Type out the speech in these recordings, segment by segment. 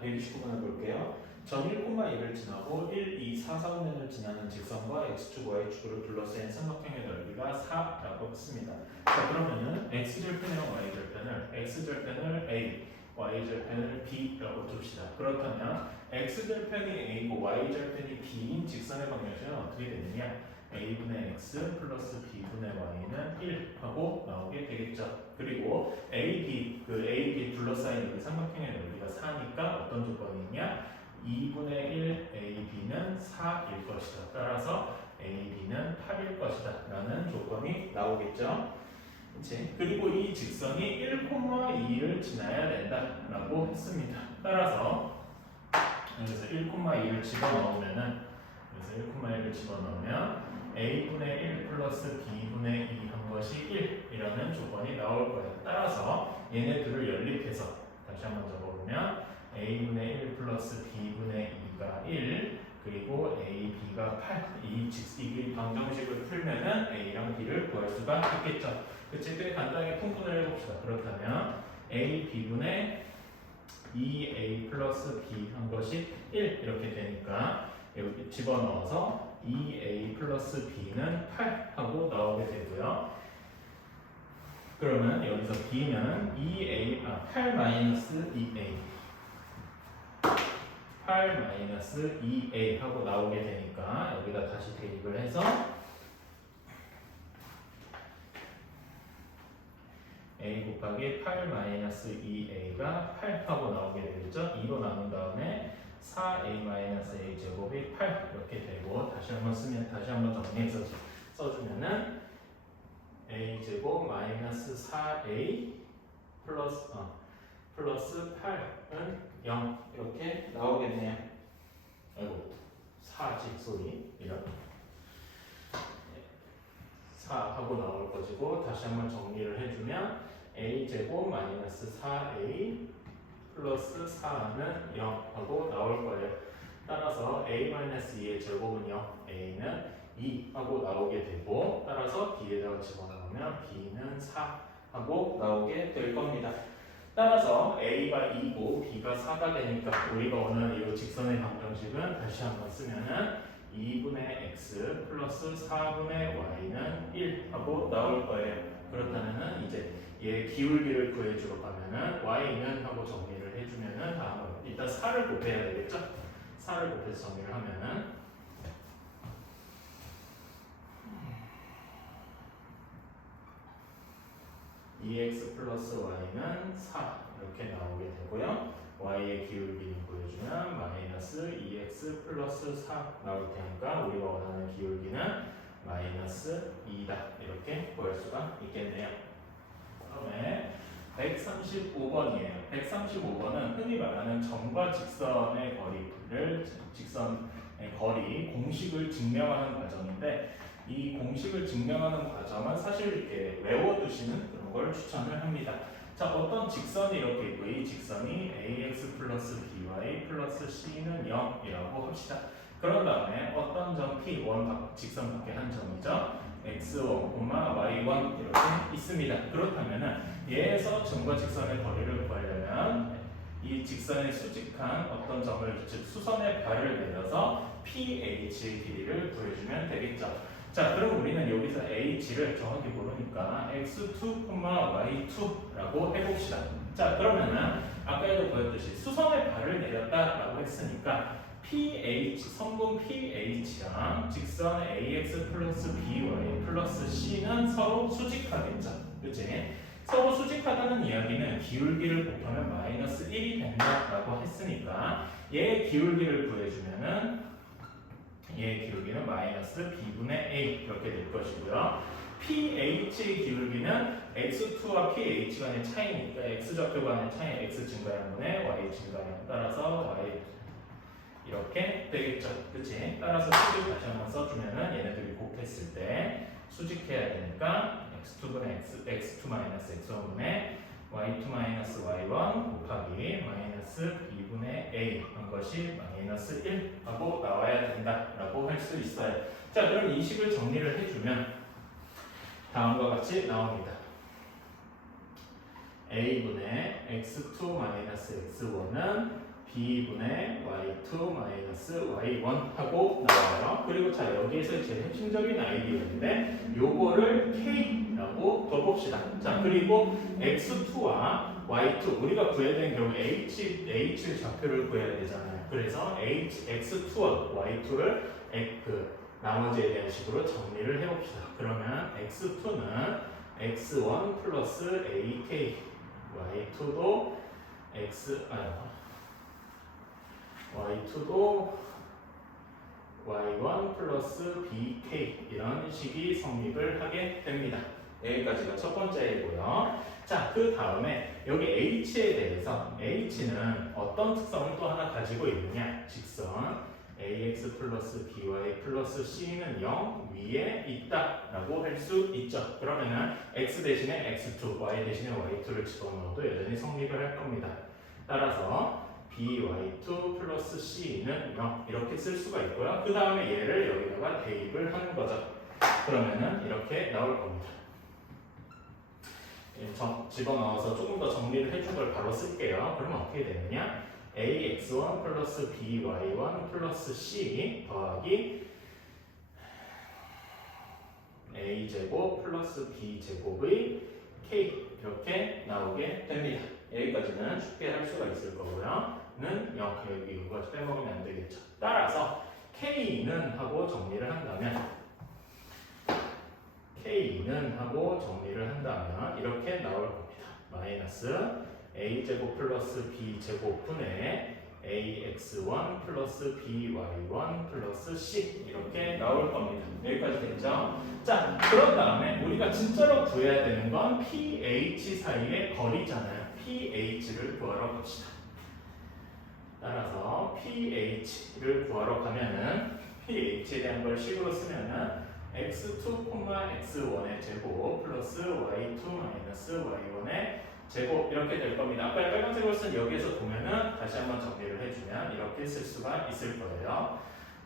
129번 해볼게요. 점 1,2를 지나고 1, 2, 4, 4, 5면을 지나는 직선과 x축, y축으로 둘러싸인 삼각형의 넓이가 4라고 했습니다. 자, 그러면은 x절편이랑 y절편을 x절편을 a, y절편을 b라고 둡시다. 그렇다면 x절편이 a고 y절편이 b인 직선의 방정식은 어떻게 되느냐? a분의 x 플러스 b분의 y는 1 하고 나오게 되겠죠. 그리고 AB, AB 둘러싸인 그 삼각형의 넓이가 4니까 어떤 조건이 있냐? 2분의 1 AB는 4일 것이다. 따라서 AB는 8일 것이다. 라는 조건이 나오겠죠. 그치? 그리고 이 직선이 1,2를 지나야 된다. 라고 했습니다. 따라서 여기서 1,2를 집어넣으면은 여기서 1,1을 집어넣으면 a분의 1 플러스 b분의 2 한 것이 1이라는 조건이 나올 거예요. 따라서 얘네들을 연립해서 다시 한번 적어보면 a분의 1 플러스 b분의 2가 1 그리고 a, b가 8 이 방정식을 풀면은 a랑 b를 구할 수가 있겠죠. 그치? 꽤 간단하게 통분을 해봅시다. 그렇다면 a, b분의 2a 플러스 b 한 것이 1 이렇게 되니까 여기 집어넣어서 2a 플러스 b는 8 하고 나오게 되고요. 그러면 여기서 b는 8 마이너스 2a 8 마이너스 2a 하고 나오게 되니까 여기다 다시 대입을 해서 a 곱하기 8 마이너스 2a가 8 하고 나오게 되겠죠. 2로 나눈 다음에 4a 마이너스 a 제곱이 8 이렇게 되고 다시 한번 정리해서 써주면은 a 제곱 마이너스 4a 플러스 8은 0 이렇게 나오겠네요. 아이고 4지 소리 이런 4 하고 나올 것이고 다시 한번 정리를 해주면 a 제곱 마이너스 4a 플러스 4는 0 하고 나올 거예요. 따라서 a-2의 제곱은 0, a는 2 하고 나오게 되고 따라서 b에다가 집어넣으면 b는 4 하고 나오게 될 겁니다. 따라서 a가 2고 b가 4가 되니까 우리가 원하는 이 직선의 방정식은 다시 한번 쓰면은 2분의 x 플러스 4분의 y는 1 하고 나올 거예요. 그렇다면은 이제 얘 기울기를 구해주러 가면은 y는 하고 정리를 해주면은 다음으로 일단 4를 곱해야 되겠죠? 4를 곱해서 정리를 하면은 2x 플러스 y는 4 이렇게 나오게 되고요. y의 기울기를 구해주면 마이너스 2x 플러스 4 나올 테니까 우리가 원하는 기울기는 마이너스 2다 이렇게 구할 수가 있겠네요. 다음에 135번이에요. 135번은 흔히 말하는 점과 직선의 거리 공식을 증명하는 과정인데 이 공식을 증명하는 과정은 사실 이렇게 외워두시는 그런 걸 추천을 합니다. 자, 어떤 직선이 이렇게 있고 이 직선이 ax 플러스 by 플러스 c는 0이라고 합시다. 그런 다음에 어떤 점 p1 직선 밖에 한 점이죠. x1, y1 이렇게 있습니다. 그렇다면은 얘에서 점과 직선의 거리를 구하려면 이 직선에 수직한 어떤 점을 즉 수선의 발을 내려서 ph의 길이를 구해주면 되겠죠. 자, 그럼 우리는 여기서 h를 정확히 모르니까 x2, y2라고 해봅시다. 자, 그러면은 아까도 보였듯이 수선의 발을 내렸다라고 했으니까 성분 ph랑 직선 ax 플러스 by 플러스 c는 서로 수직하겠죠. 그치? 서로 수직하다는 이야기는 기울기를 곱하면 마이너스 1이 된다라고 했으니까 얘의 기울기를 구해주면은 얘의 기울기는 마이너스 b분의 a 이렇게 될 것이고요. ph의 기울기는 x2와 ph 간의 차이니까 x좌표 간의 차이 x 증가량분의 y 증가량 따라서 y 이렇게 되겠죠. 그치? 따라서 수직 다시 한번 써주면은 얘네들이 곱했을 때 수직해야 되니까 x2분의 x2 마이너스 x1분의 y2 마이너스 y1 곱하기 마이너스 b분의 a 한 것이 마이너스 1 하고 나와야 된다라고 할 수 있어요. 자, 그럼 이 식을 정리를 해주면 다음과 같이 나옵니다. a분의 x2 마이너스 x1은 b분의 y2 마이너스 y1 하고 나와요. 그리고 자 여기에서 제 핵심적인 아이디어인데 요거를 k라고 둬봅시다. 자 그리고 x2와 y2 우리가 구해야 되는 경우 h 좌표를 구해야 되잖아요. 그래서 x2와 y2를 나머지에 대한 식으로 정리를 해봅시다. 그러면 x2는 x1 플러스 ak y2도 y2도 y1 플러스 bk 이런 식이 성립을 하게 됩니다. 여기까지가 첫 번째이고요. 자, 그 다음에 여기 h에 대해서 h는 어떤 특성을 또 하나 가지고 있느냐? 직선 ax 플러스 by 플러스 c는 0 위에 있다라고 할 수 있죠. 그러면은 x 대신에 x2, y 대신에 y2를 집어넣어도 여전히 성립을 할 겁니다. 따라서 by2 플러스 c는 0 이렇게 쓸 수가 있고요. 그 다음에 얘를 여기다가 대입을 하는 거죠. 그러면은 이렇게 나올 겁니다. 집어넣어서 조금 더 정리를 해준 걸 바로 쓸게요. 그러면 어떻게 되느냐? ax1 플러스 by1 플러스 c 더하기 a제곱 플러스 b제곱의 k 이렇게 나오게 됩니다. 여기까지는 쉽게 할 수가 있을 거고요. 는 0, 여기 이거 빼먹으면 안 되겠죠. 따라서 k는 하고 정리를 한다면 이렇게 나올 겁니다. 마이너스 a제곱 플러스 b제곱 분의 ax1 플러스 by1 플러스 c 이렇게 나올 겁니다. 여기까지 됐죠? 자, 그런 다음에 우리가 진짜로 구해야 되는 건 ph 사이의 거리잖아요. ph를 구하러 갑시다. 따라서 pH를 구하러 가면은 pH에 대한 걸 식으로 쓰면은 x2, x1의 제곱 플러스 y2 마이너스 y1의 제곱 이렇게 될 겁니다. 아까 빨간색으로 쓴 여기에서 보면은 다시 한번 정리를 해주면 이렇게 쓸 수가 있을 거예요.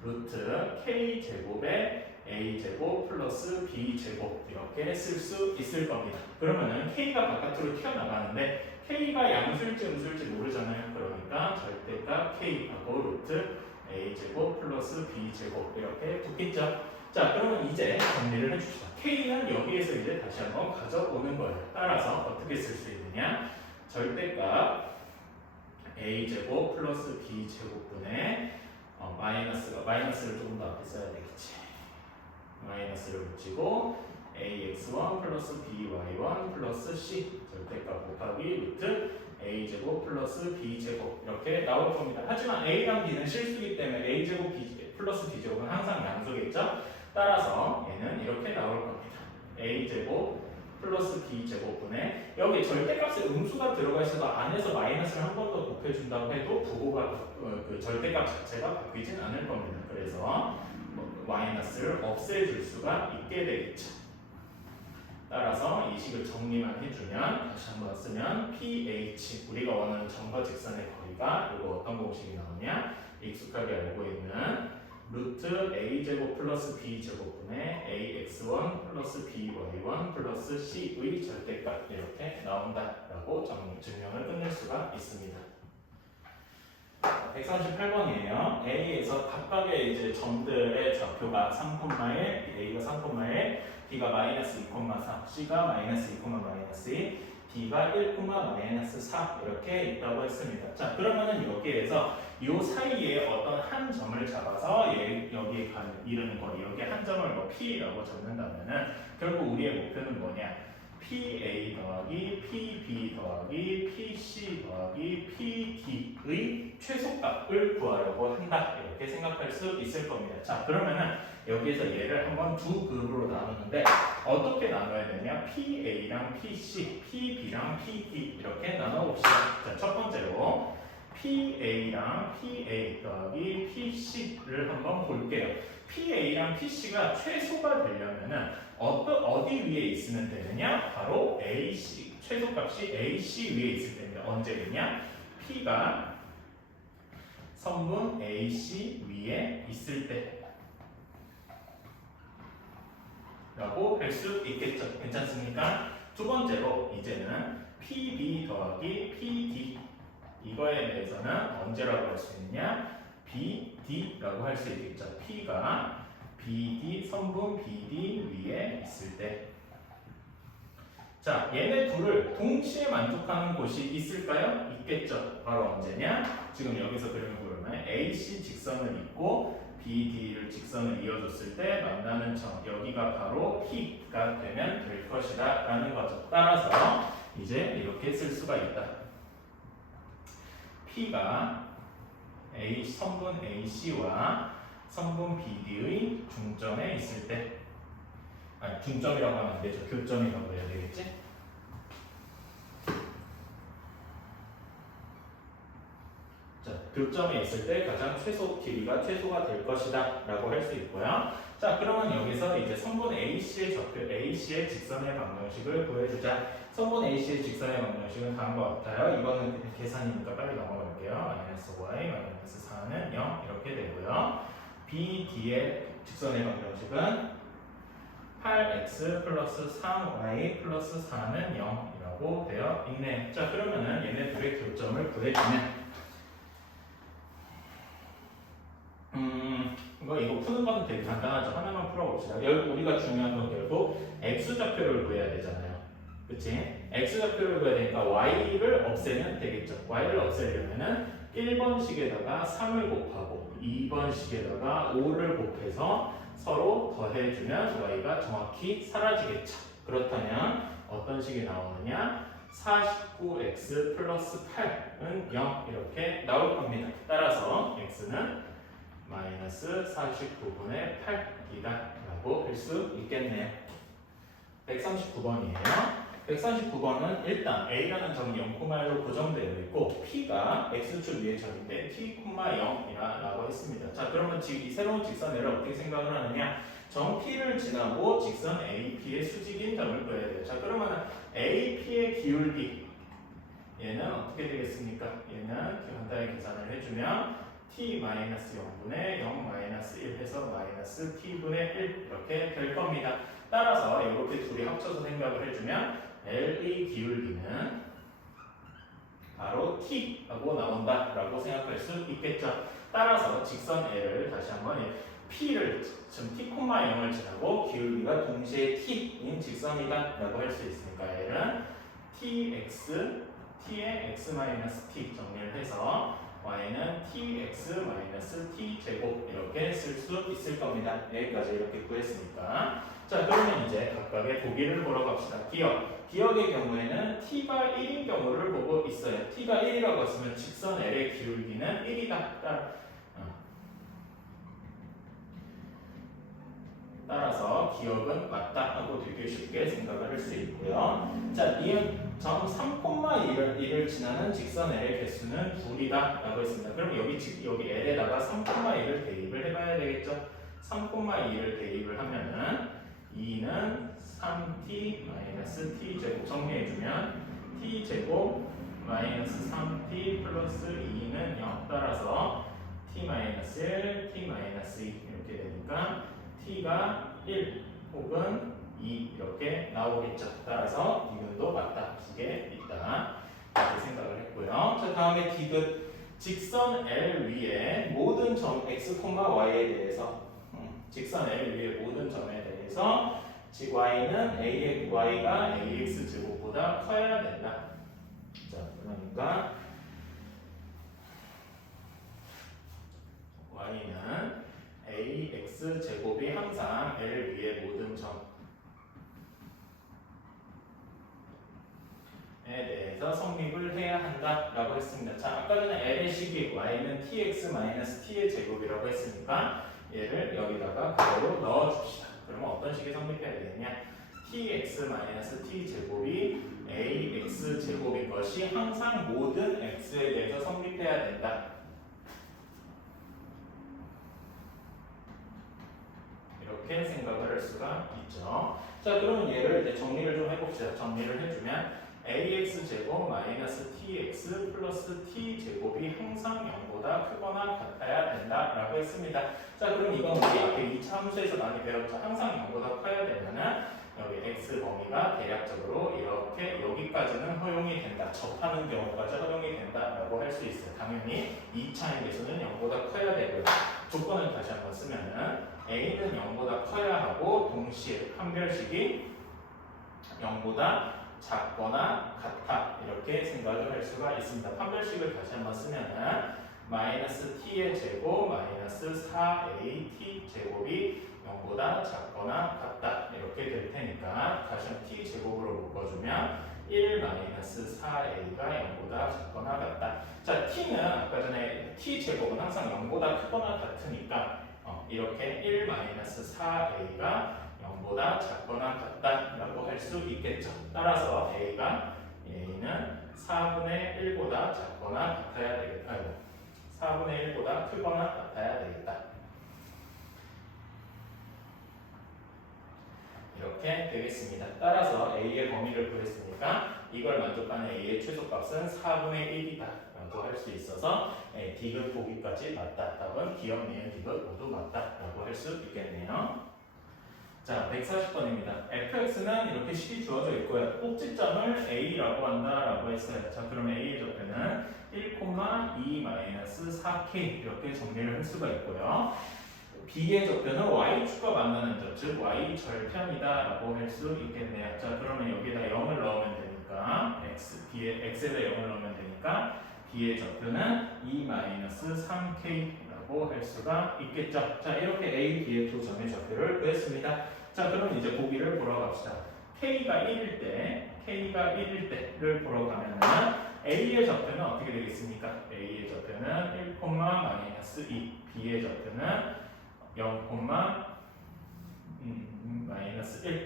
루트 k 제곱에 a 제곱 플러스 b 제곱 이렇게 쓸 수 있을 겁니다. 그러면은 k가 바깥으로 튀어나가는데 k가 양수일지 음수일지 모르잖아요. 그러니까 절대값 k하고 루트 a 제곱 플러스 b 제곱 이렇게 붙겠죠. 자, 그러면 이제 정리를 해줍시다. k는 여기에서 이제 다시 한번 가져오는 거예요. 따라서 어떻게 쓸 수 있느냐? 절대값 a 제곱 플러스 b 제곱분의 마이너스를 조금 더 앞에 써야 되겠지. 마이너스를 붙이고 ax1 플러스 by1 플러스 c 절대값 곱하기 루트 a제곱 플러스 b제곱 이렇게 나올 겁니다. 하지만 a랑 b는 실수이기 때문에 a제곱 플러스 b제곱은 항상 양수겠죠? 따라서 얘는 이렇게 나올 겁니다. a제곱 플러스 b제곱분의 여기 절대값에 음수가 들어가 있어도 안에서 마이너스를 한 번 더 곱해준다고 해도 부호가 그 절대값 자체가 바뀌진 않을 겁니다. 그래서 마이너스를 없애줄 수가 있게 되겠죠. 따라서 이 식을 정리만 해주면 다시 한번 쓰면 pH 우리가 원하는 점과 직선의 거리가 이거 어떤 공식이 나오냐? 익숙하게 알고 있는 루트 a제곱 플러스 b제곱분의 ax1 플러스 by1 플러스 c의 절대값 이렇게 나온다라고 증명을 끝낼 수가 있습니다. 138번이에요. A에서 각각의 이제 점들의 좌표가 3,1, A가 3,1, B가 마이너스 2,4, C가 마이너스 2, 마이너스 2, D가 1, 마이너스 4 이렇게 있다고 했습니다. 자, 그러면은 여기에서 이 사이에 어떤 한 점을 잡아서 여기에 이르는 거리, 여기 한 점을 뭐 P라고 적는다면은 결국 우리의 목표는 뭐냐? PA 더하기 PB 더하기 PC 더하기 PD의 최소값을 구하려고 한다 이렇게 생각할 수 있을 겁니다. 자, 그러면은 여기에서 얘를 한번 두 그룹으로 나누는데 어떻게 나눠야 되냐? PA랑 PC, PB랑 PD 이렇게 나눠봅시다. 자, 첫 번째로 PA랑 PA 더하기 PC를 한번 볼게요. PA랑 PC가 최소가 되려면은 어디 위에 있으면 되느냐? 바로 AC, 최소값이 AC 위에 있을 때입니다. 언제냐? P가 선분 AC 위에 있을 때 라고 할 수 있겠죠. 괜찮습니까? 두 번째로 이제는 PB 더하기 PD 이 이거에 대해서는 언제라고 할 수 있느냐? BD라고 할 수 있겠죠. P가 BD 선분 BD 위에 있을 때. 자, 얘네 둘을 동시에 만족하는 곳이 있을까요? 있겠죠. 바로 언제냐? 지금 여기서 그림을 보면 AC 직선을 잇고 BD를 직선을 이어줬을 때 만나는 점, 여기가 바로 P가 되면 될 것이다 라는 거죠. 따라서 이제 이렇게 쓸 수가 있다. P가 선분 AC와 선분 BD의 중점에 있을 때, 아니 중점이라고 하면 안 되죠. 교점이라고 해야 되겠지? 자, 교점에 있을 때 가장 최소 길이가 최소가 될 것이다 라고 할 수 있고요. 자, 그러면 여기서 이제 선분 AC의 좌표 AC의 직선의 방정식을 구해주자. 선분 AC의 직선의 방정식은 다음과 같아요. 이거는 계산이니까 빨리 넘어갈게요. -y 마이너스 4는 0 이렇게 되고요. BD의 직선의 방정식은 8x 플러스 3y 플러스 4는 0이라고 되어 있네. 자, 그러면은 얘네 둘의 교점을 구해주면 이거 푸는 건 되게 간단하죠. 하나만 풀어봅시다. 우리가 중요한 건 결국 x좌표를 구해야 되잖아요. 그치? x좌표를 구해야 되니까 y를 없애면 되겠죠. y를 없애려면은 1번식에다가 3을 곱하고 2번식에다가 5를 곱해서 서로 더해주면 y가 정확히 사라지겠죠. 그렇다면 어떤 식이 나오느냐? 49x 플러스 8은 0 이렇게 나올 겁니다. 따라서 x는 마이너스 49분의 8이다 라고 할 수 있겠네요. 139번이에요. 139번은 일단 A라는 점이 0,1로 고정되어 있고 P가 X축 위의 점인데 T,0이라고 했습니다. 자, 그러면 이 새로운 직선을 어떻게 생각을 하느냐? 점 P를 지나고 직선 AP의 수직인 점을 구해야 돼요. 자, 그러면 AP의 기울기 얘는 어떻게 되겠습니까? 얘는 간단히 계산을 해주면 t-0분의 0-1 해서 마이너스 t분의 1 이렇게 될 겁니다. 따라서 이렇게 둘이 합쳐서 생각을 해주면 L의 기울기는 바로 t라고 나온다라고 생각할 수 있겠죠. 따라서 직선 L을 다시 한번 P를 지금 t,0을 지나고 기울기가 동시에 t인 직선이다 라고 할 수 있으니까 L은 tx, t의 x-t 정리를 해서 y는 tx-t 제곱 이렇게 쓸 수 있을 겁니다. 여기까지 이렇게 구했으니까. 자, 그러면 이제 각각의 보기를 보러 갑시다. 기억의 경우에는 t가 1인 경우를 보고 있어요. t가 1이라고 했으면 직선 L의 기울기는 1이다. 따라서 기억은 맞다 하고 되게 쉽게 생각을 할 수 있고요. 자, 점 3,1을 지나는 직선 L의 개수는 2이다 라고 했습니다. 그럼 여기 L에다가 3,1을 대입을 해봐야 되겠죠. 3,2를 대입을 하면은 2는 3t-t 제곱 정리해주면 t제곱 마이너스 3t 플러스 2는 0 따라서 t-1, t-2 이렇게 되니까 t가 1 혹은 2 이렇게 나오겠죠. 따라서 디귿도 맞다. 두 개 있다. 이렇게 생각을 했고요. 자, 다음에 디귿 직선 L 위에 모든 점 x, y에 대해서 직선 L 위에 모든 점에 대해서 y는 y가 ax 제곱보다 커야 된다. 자, 그러니까 y는 ax 제곱이 항상 L 위의 모든 점에 대해서 성립을 해야 한다라고 했습니다. 자, 아까 전에 L의 식이 y는 tx-t의 제곱이라고 했으니까 얘를 여기다가 그대로 넣어줍시다. 그러면 어떤 식이 성립해야 되느냐? tx-t 제곱이 ax 제곱인 것이 항상 모든 x에 대해서 성립해야 된다. 이렇게 생각을 할 수가 있죠. 자, 그러면 얘를 이제 정리를 좀 해봅시다. 정리를 해주면 ax 제곱 마이너스 tx 플러스 t 제곱이 항상 0보다 크거나 같아야 된다라고 했습니다. 자, 그럼 이건 우리 앞에 2차 함수에서 많이 배웠죠. 항상 0보다 커야 되면은 여기 x 범위가 대략적으로 이렇게 여기까지는 허용이 된다. 접하는 경우까지 허용이 된다라고 할 수 있어요. 당연히 2차의 개수는 0보다 커야 되고요. 조건을 다시 한번 쓰면은 a는 0보다 커야 하고 동시에 판별식이 0보다 작거나 같아 이렇게 생각을 할 수가 있습니다. 판별식을 다시 한번 쓰면은 마이너스 t의 제곱 마이너스 4at 제곱이 0보다 작거나 같다 이렇게 될 테니까 다시 한번 t 제곱으로 묶어주면 1 마이너스 4a가 0보다 작거나 같다. 자, t는 아까 전에 t 제곱은 항상 0보다 크거나 같으니까 이렇게 1 마이너스 4a가 0보다 작거나 같다라고 할 수 있겠죠. 따라서 a는 4분의 1보다 작거나 같아야 되겠다. 4분의 1보다 크거나 같아야 되겠다. 이렇게 되겠습니다. 따라서 a의 범위를 구했으니까 이걸 만족하는 a의 최소값은 4분의 1이다 라고 할 수 있어서 디귿 보기까지 맞다. 답은 기억, 니은, 디귿 모두 맞다 라고 할 수 있겠네요. 자, 140번입니다. fx는 이렇게 식이 주어져 있고요. 꼭지점을 a라고 한다라고 했어요. 자, 그러면 a의 좌표는 1,2-4k 이렇게 정리를 할 수가 있고요. b의 좌표는 y축과 만나는 점, 즉 y절편이다라고 할 수 있겠네요. 자, 그러면 여기에다 0을 넣으면 되니까 x에다 0을 넣으면 되니까 b의 좌표는 2-3k라고 할 수가 있겠죠. 자, 이렇게 a, b의 두 점의 좌표를 구했습니다. 자, 그럼 이제 보기를 보러 갑시다. k가 1일 때를 보러 가면은 a의 좌표는 어떻게 되겠습니까? a의 좌표는 1,-2, b의 좌표는 0,-1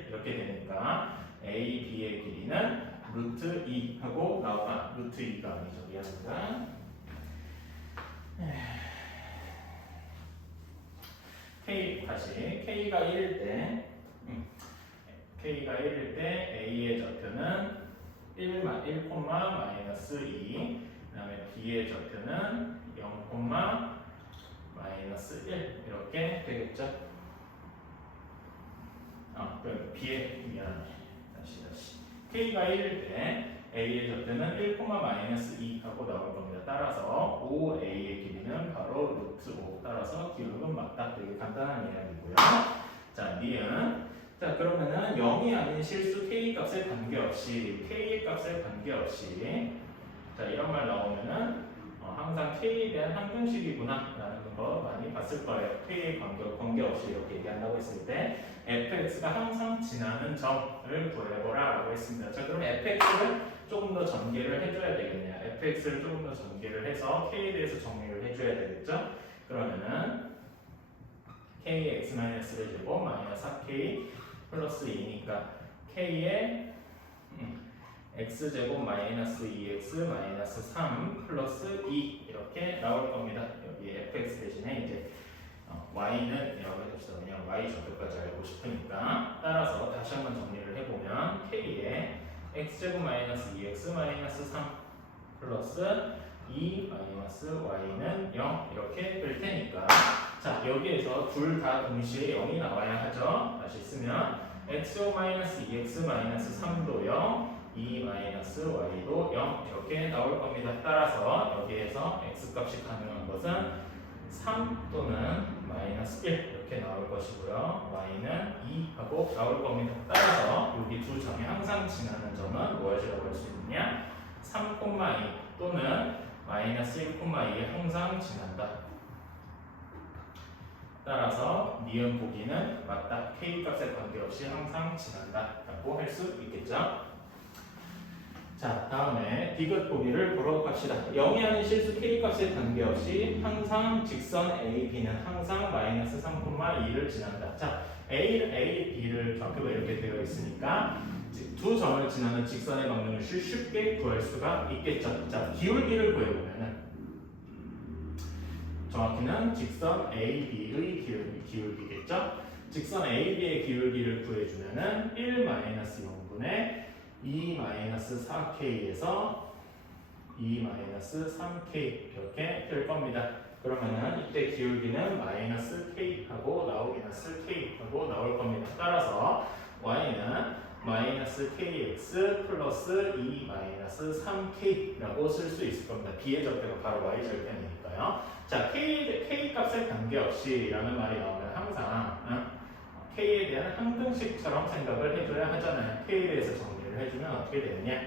이렇게 되니까 a, b의 길이는 루트 2 하고 나오나 루트 2가 아니죠. 미안합니다. 다시 k가 1일 때 a의 좌표는 1,-2 그다음에 b의 좌표는 0,-1 이렇게 되겠죠. b의 미안해. 다시 k가 1일 때 a의 좌표는 1,-2 하고 나올 겁니다. 따라서 5a의 길이는 바로 루트 5. 따라서 기울은 맞다. 되게 간단한 이야기고요. 자, 니은. 자, 그러면은 0이 아닌 실수 k 값에 관계없이 자, 이런 말 나오면은 항상 k에 대한 항등식이구나 라는 거 많이 봤을 거예요. k에 관계없이 이렇게 얘기한다고 했을 때 fx가 항상 지나는 점을 구해보라 라고 했습니다. 자, 그럼 fx를 조금 더 전개를 해줘야 되겠네요. fx를 조금 더 전개를 해서 k에 대해서 정리를 해줘야 되겠죠. 그러면은 kx-를 제곱 마이너스 4k 플러스 2니까 k의 x제곱 마이너스 2x 마이너스 3 플러스 2 이렇게 나올 겁니다. 여기 fx 대신에 이제 y는 이라고 해줍시다. 그냥 y 좌표까지 알고 싶으니까. 따라서 다시 한번 정리를 해보면 k의 x제곱 마이너스 2x 마이너스 3 플러스 2 마이너스 y는 0 이렇게 될 테니까 자, 여기에서 둘 다 동시에 0이 나와야 하죠. 다시 쓰면 x제곱 마이너스 2x 마이너스 3도 0 2 마이너스 y도 0 이렇게 나올 겁니다. 따라서 여기에서 x값이 가능한 것은 3 또는 마이너스 1 이렇게 나올 것이고요. y는 2 하고 나올 겁니다. 따라서 여기 두 점이 항상 지나는 점은 무엇이라고 할 수 있느냐? 3,2 또는 마이너스 1,2에 항상 지난다. 따라서 니은 보기는 맞다. k 값에 관계없이 항상 지난다 라고 할 수 있겠죠. 자, 다음에 디귿 보기를 보러 갑시다. 0이 아닌 실수 k 값에 관계없이 항상 직선 AB는 항상 마이너스 3,2를 지난다. 자, A, B를 좌표가 이렇게 되어 있으니까 두 점을 지나는 직선의 방정을 쉽게 구할 수가 있겠죠. 자, 기울기를 구해보면은 정확히는 직선 AB의 기울기겠죠. 직선 AB의 기울기를 구해주면은 1-0분의 2-4k에서 2-3k 이렇게 될 겁니다. 그러면은 이때 기울기는 마이너스 k 하고 나올 겁니다. 따라서 y는 마이너스 kx 플러스 2 마이너스 3k라고 쓸 수 있을 겁니다. b의 절표가 바로 y 절편이니까요. 자, k 값에 관계없이 라는 말이 나오면 항상 k에 대한 항등식처럼 생각을 해줘야 하잖아요. k에 대해서 정리를 해주면 어떻게 되느냐?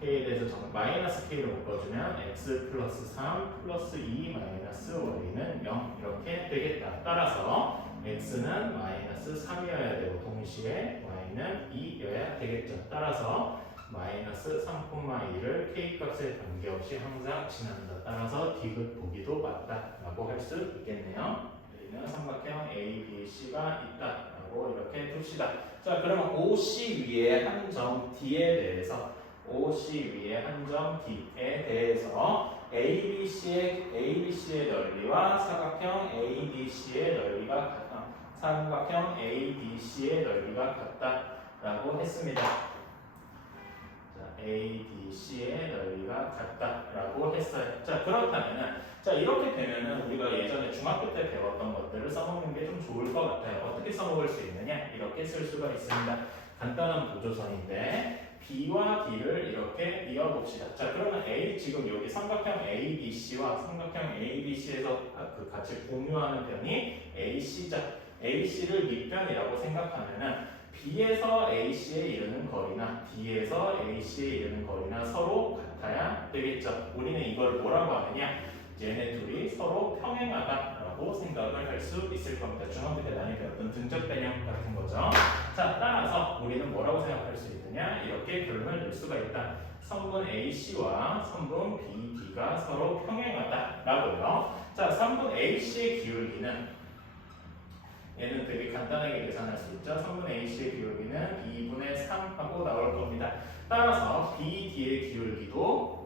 k에 대해서 마이너스 k를 묶어주면 x 플러스 3 플러스 2 마이너스 y는 0 이렇게 되겠다. 따라서 x는 마이너스 3이어야 되고 동시에 y는 2여야 되겠죠. 따라서 마이너스 3,2를 k 값에 관계없이 항상 지난다. 따라서 디귿 보기도 맞다라고 할 수 있겠네요. 여기는 삼각형 ABC가 있다라고 이렇게 둡시다. 자, 그러면 OC 위에 한 점 D에 대해서 OC 위에 한 점 D에 대해서 ABC의 넓이와 사각형 ADC의 넓이가 같다. 삼각형 ADC의 넓이가 같다라고 했습니다. 자, ADC의 넓이가 같다라고 했어요. 자, 그렇다면은 자, 이렇게 되면은 우리가 예전에 중학교 때 배웠던 것들을 써먹는 게 좀 좋을 것 같아요. 어떻게 써먹을 수 있느냐? 이렇게 쓸 수가 있습니다. 간단한 보조선인데 B와 D를 이렇게 이어봅시다. 자, 그러면 지금 여기 삼각형 ABC와 삼각형 ABC에서 같이 공유하는 변이 AC자. AC를 밑변이라고 생각하면은 B에서 AC에 이르는 거리나 D에서 AC에 이르는 거리나 서로 같아야 되겠죠. 우리는 이걸 뭐라고 하느냐? 얘네 둘이 서로 평행하다라고 생각을 할 수 있을 겁니다. 중학교 때 많이 배웠던 등적 변형 같은 거죠. 자, 따라서 우리는 뭐라고 생각할 수 있느냐? 이렇게 결론을 낼 수가 있다. 선분 AC와 선분 BD가 서로 평행하다라고요. 자, 선분 AC의 기울기는 얘는 되게 간단하게 계산할 수 있죠. 선분 AC의 기울기는 2분의 3 하고 나올 겁니다. 따라서 BD의 기울기가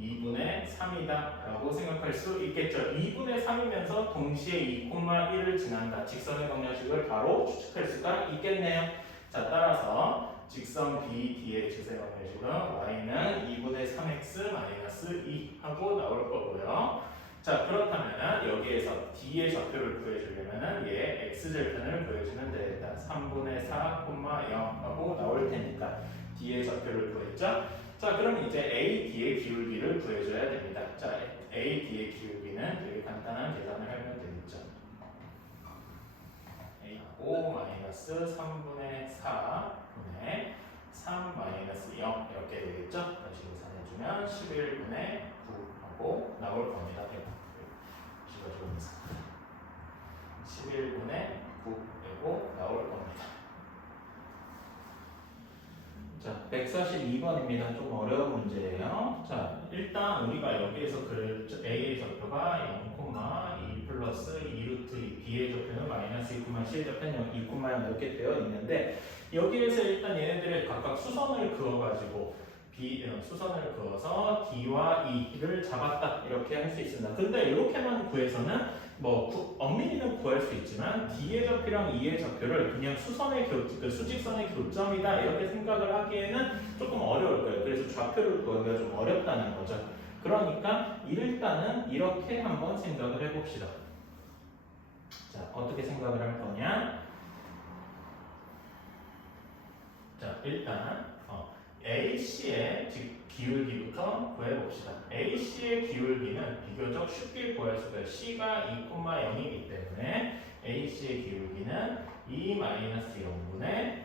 2분의 3이다 라고 생각할 수 있겠죠. 2분의 3이면서 동시에 2,1을 지난다. 직선의 방정식을 바로 추측할 수가 있겠네요. 자, 따라서 직선 BD의 주세 방정식은 y는 2분의 3x 2 하고 나올 거고요. 자, 그렇다면 여기에서 D의 좌표를 구해주려면 얘 x절편을 구해주면 되겠다. 3분의 4, 0 하고 나올 테니까 D의 좌표를 구했죠. 자, 그럼 이제 AD의 기울기를 구해줘야 됩니다. 자, AD의 기울기는 되게 간단한 계산을 하면 되겠죠. 5 마이너스 3분의 4분의 3 마이너스 0 이렇게 되겠죠. 다시 계산해주면 11분의 9 하고 나올 겁니다. 11분의 9 되고 나올 겁니다. 자, 142번입니다. 좀 어려운 문제예요. 자, 일단 우리가 여기에서 A의 좌표가 0,2 플러스 2루트 2, B의 좌표는 마이너스 2, C의 좌표는 2,0 이렇게 되어 있는데 여기에서 일단 얘네들의 각각 수선을 그어가지고 수선을 그어서 D와 E를 잡았다 이렇게 할 수 있습니다. 근데 이렇게만 구해서는 엄밀히는 구할 수 있지만 D의 좌표랑 E의 좌표를 그냥 수직선의 교점이다 이렇게 생각을 하기에는 조금 어려울 거예요. 그래서 좌표를 구하기가 좀 어렵다는 거죠. 그러니까 일단은 이렇게 한번 생각을 해봅시다. 자, 어떻게 생각을 할 거냐? 자, 일단 AC의 기울기부터 구해봅시다. AC의 기울기는 비교적 쉽게 구할 수가 있어요. C가 2,0이기 때문에 AC의 기울기는 2-0분의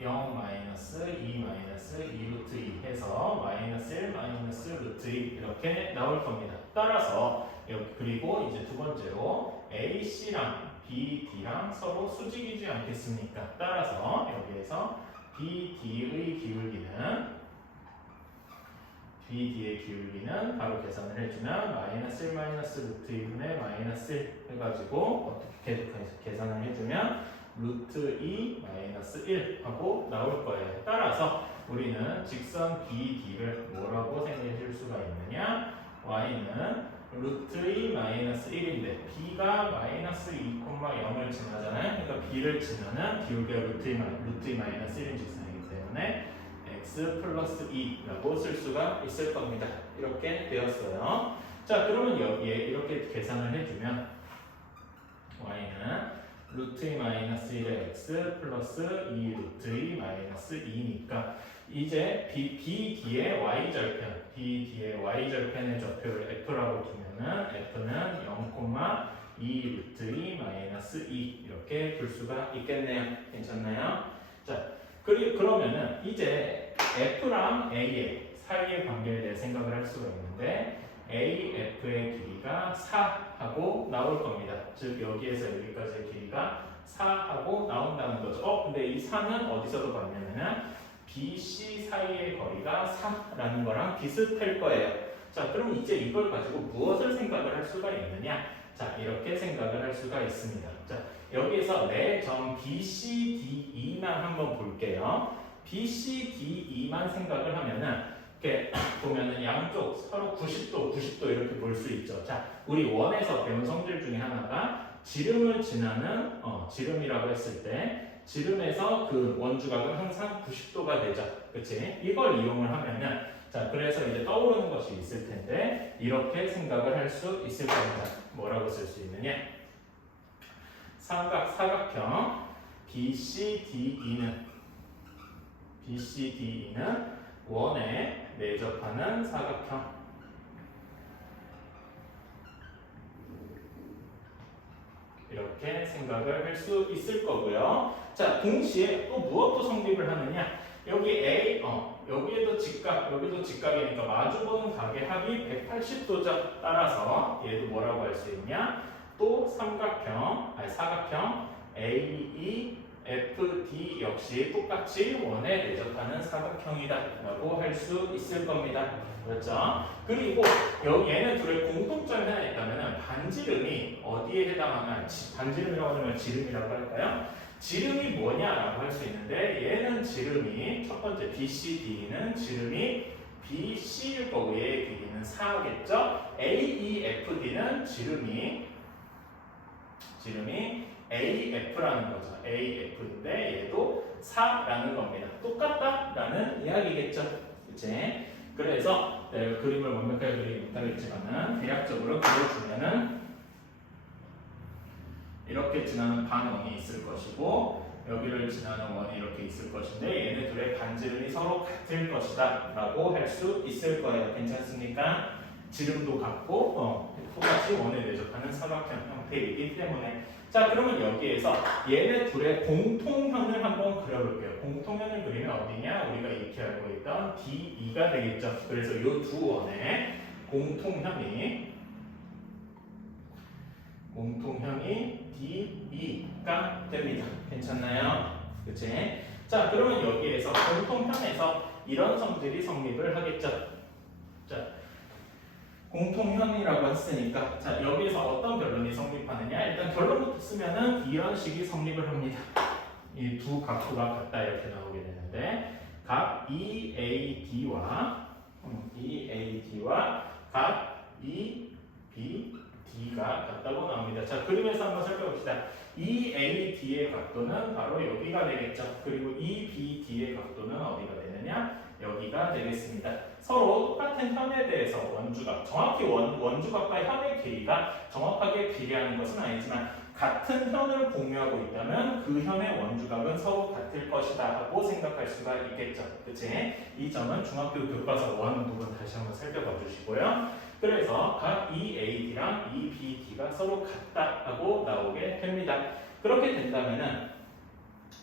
0-2-2루트 2 해서 -1 루트 2 이렇게 나올 겁니다. 따라서 그리고 이제 두 번째로 AC랑 BD랑 서로 수직이지 않겠습니까? 따라서 여기에서 BD의 기울기는 바로 계산을 해주면 -1 루트 2분의 -1 해가지고 어떻게 계산을 해주면 루트 2 1 하고 나올 거예요. 따라서 우리는 직선 BD를 뭐라고 생각해 줄 수가 있느냐? y는 루트 2 1인데 b가 -2,0을 지나잖아요. 그러니까 b를 지나는 기울기가 루트 2 1인 직선이기 때문에 x 플러스 2라고 쓸 수가 있을 겁니다. 이렇게 되었어요. 자, 그러면 여기에 이렇게 계산을 해주면 y는 루트 2 마이너스 1의 x 플러스 2 루트 2 마이너스 2니까 이제 BD의 y절편, BD의 y절편의 좌표를 f라고 두면은 f는 0,2 루트 2 마이너스 2 이렇게 둘 수가 있겠네요. 괜찮나요? 자, 그러면은 이제 f랑 a의 사이의 관계에 대해 생각을 할 수가 있는데 AF의 길이가 4하고 나올 겁니다. 즉 여기에서 여기까지의 길이가 4하고 나온다는 거죠. 근데 이 4는 어디서도 봤냐면은 BC 사이의 거리가 4라는 거랑 비슷할 거예요. 자, 그럼 이제 이걸 가지고 무엇을 생각을 할 수가 있느냐? 자, 이렇게 생각을 할 수가 있습니다. 자, 여기에서 내 점 BCDE만 한번 볼게요. BCDE만 생각을 하면은 이렇게 보면은 양쪽 서로 90도 이렇게 볼 수 있죠. 자, 우리 원에서 배운 성질 중에 하나가 지름을 지나는 지름이라고 했을 때 지름에서 그 원주각은 항상 90도가 되죠. 그치? 이걸 이용을 하면은 자, 그래서 이제 떠오르는 것이 있을 텐데 이렇게 생각을 할 수 있을 겁니다. 뭐라고 쓸 수 있느냐? 사각형 BCDE는 원에 내접하는 사각형 이렇게 생각을 할 수 있을 거고요. 자, 동시에 또 무엇도 성립을 하느냐? 여기 A, 여기에도 직각, 여기도 직각이니까 마주보는 각의 합이 180도죠. 따라서 얘도 뭐라고 할 수 있냐? 또 사각형 AEFD 역시 똑같이 원에 내접하는 사각형이다 라고 할 수 있을 겁니다. 그렇죠? 그리고 얘네 둘의 공통점이 하나 있다면 반지름이 어디에 해당하면 반지름이라고 하면 지름이라고 할까요? 지름이 뭐냐라고 할 수 있는데 얘는 지름이 첫 번째 BCD는 지름이 BC일 거고 얘의 길이는 4겠죠? AEFD는 지름이 AF라는 거죠. AF인데 얘도 4라는 겁니다. 똑같다라는 이야기겠죠. 그치? 그래서 그림을 완벽하게 그리지 못하겠지만은 대략적으로 그려주면은 이렇게 지나는 반원이 있을 것이고 여기를 지나는 원이 이렇게 있을 것인데 얘네 둘의 반지름이 서로 같을 것이다 라고 할 수 있을 거예요. 괜찮습니까? 지름도 같고 똑같이 원에 내접하는 사각형 형태이기 때문에 자, 그러면 여기에서 얘네 둘의 공통현을 한번 그려볼게요. 공통현을 그리면 어디냐? 우리가 익히 알고 있던 DE가 되겠죠. 그래서 이 두 원의 공통현이 DE가 됩니다. 괜찮나요? 그치? 자, 그러면 여기에서 공통현에서 이런 성질이 성립을 하겠죠. 자, 공통현이라고 했으니까 자, 여기에서 어떤 결론이 성립하느냐? 일단 결론부터 쓰면은 이런 식이 성립을 합니다. 이 두 각도가 같다 이렇게 나오게 되는데 각 EAD와 각 EBD가 같다고 나옵니다. 자, 그림에서 한번 살펴봅시다. EAD의 각도는 바로 여기가 되겠죠. 그리고 EBD의 각도는 어디가 되느냐? 여기가 되겠습니다. 서로 똑같은 현에 대해서 원주각, 정확히 원주각과 현의 길이가 정확하게 비례하는 것은 아니지만 같은 현을 공유하고 있다면 그 현의 원주각은 서로 같을 것이다 하고 생각할 수가 있겠죠. 그치? 이 점은 중학교 교과서 1 부분 다시 한번 살펴봐 주시고요. 그래서 각 EAD랑 EBD가 서로 같다 하고 나오게 됩니다. 그렇게 된다면은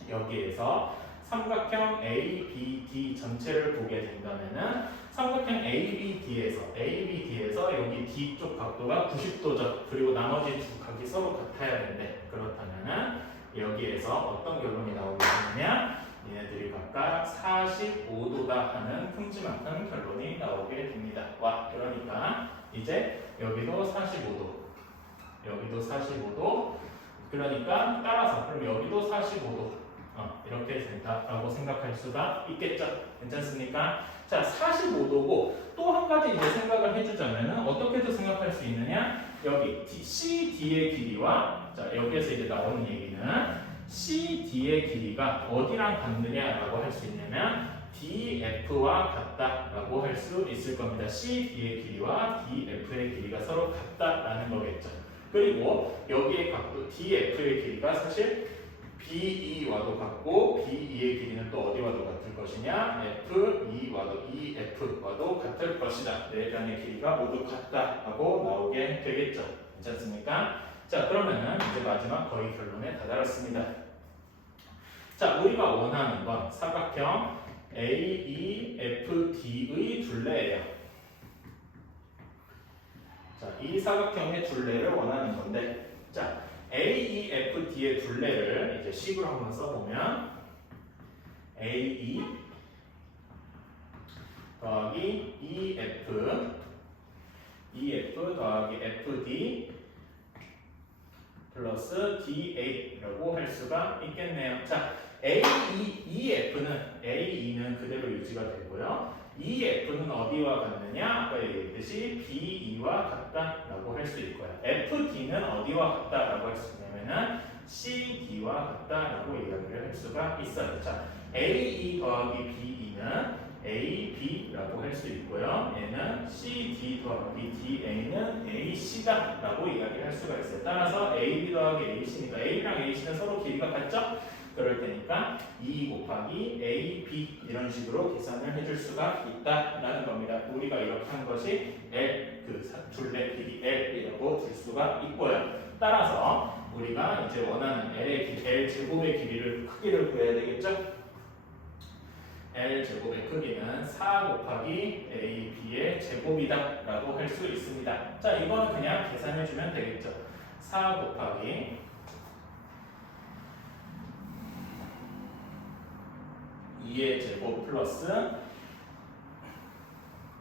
여기에서 삼각형 ABD 전체를 보게 된다면은 삼각형 ABD에서 여기 D쪽 각도가 90도죠. 그리고 나머지 두 각이 서로 같아야 되는데 그렇다면은 여기에서 어떤 결론이 나오게 되느냐? 얘네들이 각각 45도다 하는 큼지막한 결론이 나오게 됩니다. 와, 그러니까 이제 여기도 45도, 여기도 45도, 그러니까 따라서 그럼 여기도 45도. 이렇게 된다라고 생각할 수가 있겠죠. 괜찮습니까? 자, 45도고 또 한 가지 이제 생각을 해주자면은 어떻게도 생각할 수 있느냐? 여기 CD의 길이와 자, 여기에서 이제 나오는 얘기는 CD의 길이가 어디랑 같느냐라고 할 수 있냐면 DF와 같다라고 할 수 있을 겁니다. CD의 길이와 DF의 길이가 서로 같다라는 거겠죠. 그리고 여기에 각도 DF의 길이가 사실 BE와도 같고 BE의 길이는 또 어디와도 같을 것이냐? FE와도 EF와도 같을 것이다. 네 변의 길이가 모두 같다라고 나오게 되겠죠. 괜찮습니까? 자 그러면은 이제 마지막 거의 결론에 다다랐습니다. 자 우리가 원하는 건 사각형 AEFD의 둘레예요. 자, 이 사각형의 둘레를 원하는 건데, 자, AEFD의 둘레를 이제 식으로 한번 써보면 AE 더하기 EF 더하기 FD 플러스 DA라고 할 수가 있겠네요. 자, AE는 그대로 유지가 되고요. EF는 어디와 같느냐? 아까 얘기했듯이 BE와 같다라고 할 수 있고요. FD는 어디와 같다라고 할 수 있냐면은 CD와 같다라고 이야기를 할 수가 있어요. 자, AE 더하기 BE는 AB라고 할 수 있고요. 얘는 CD 더하기 DA는 AC다라고 이야기를 할 수가 있어요. 따라서 AB 더하기 AC니까 AB랑 AC는 서로 길이가 같죠? 그럴 테니까 2 곱하기 AB 이런 식으로 계산을 해줄 수가 있다라는 겁니다. 우리가 이렇게 한 것이 L 둘레 길이 L이라고 줄 수가 있고요. 따라서 우리가 이제 원하는 L 제곱의 크기를 구해야 되겠죠? L 제곱의 크기는 4 곱하기 AB의 제곱이다라고 할 수 있습니다. 자 이거는 그냥 계산해주면 되겠죠? 4 곱하기 2의 제곱 플러스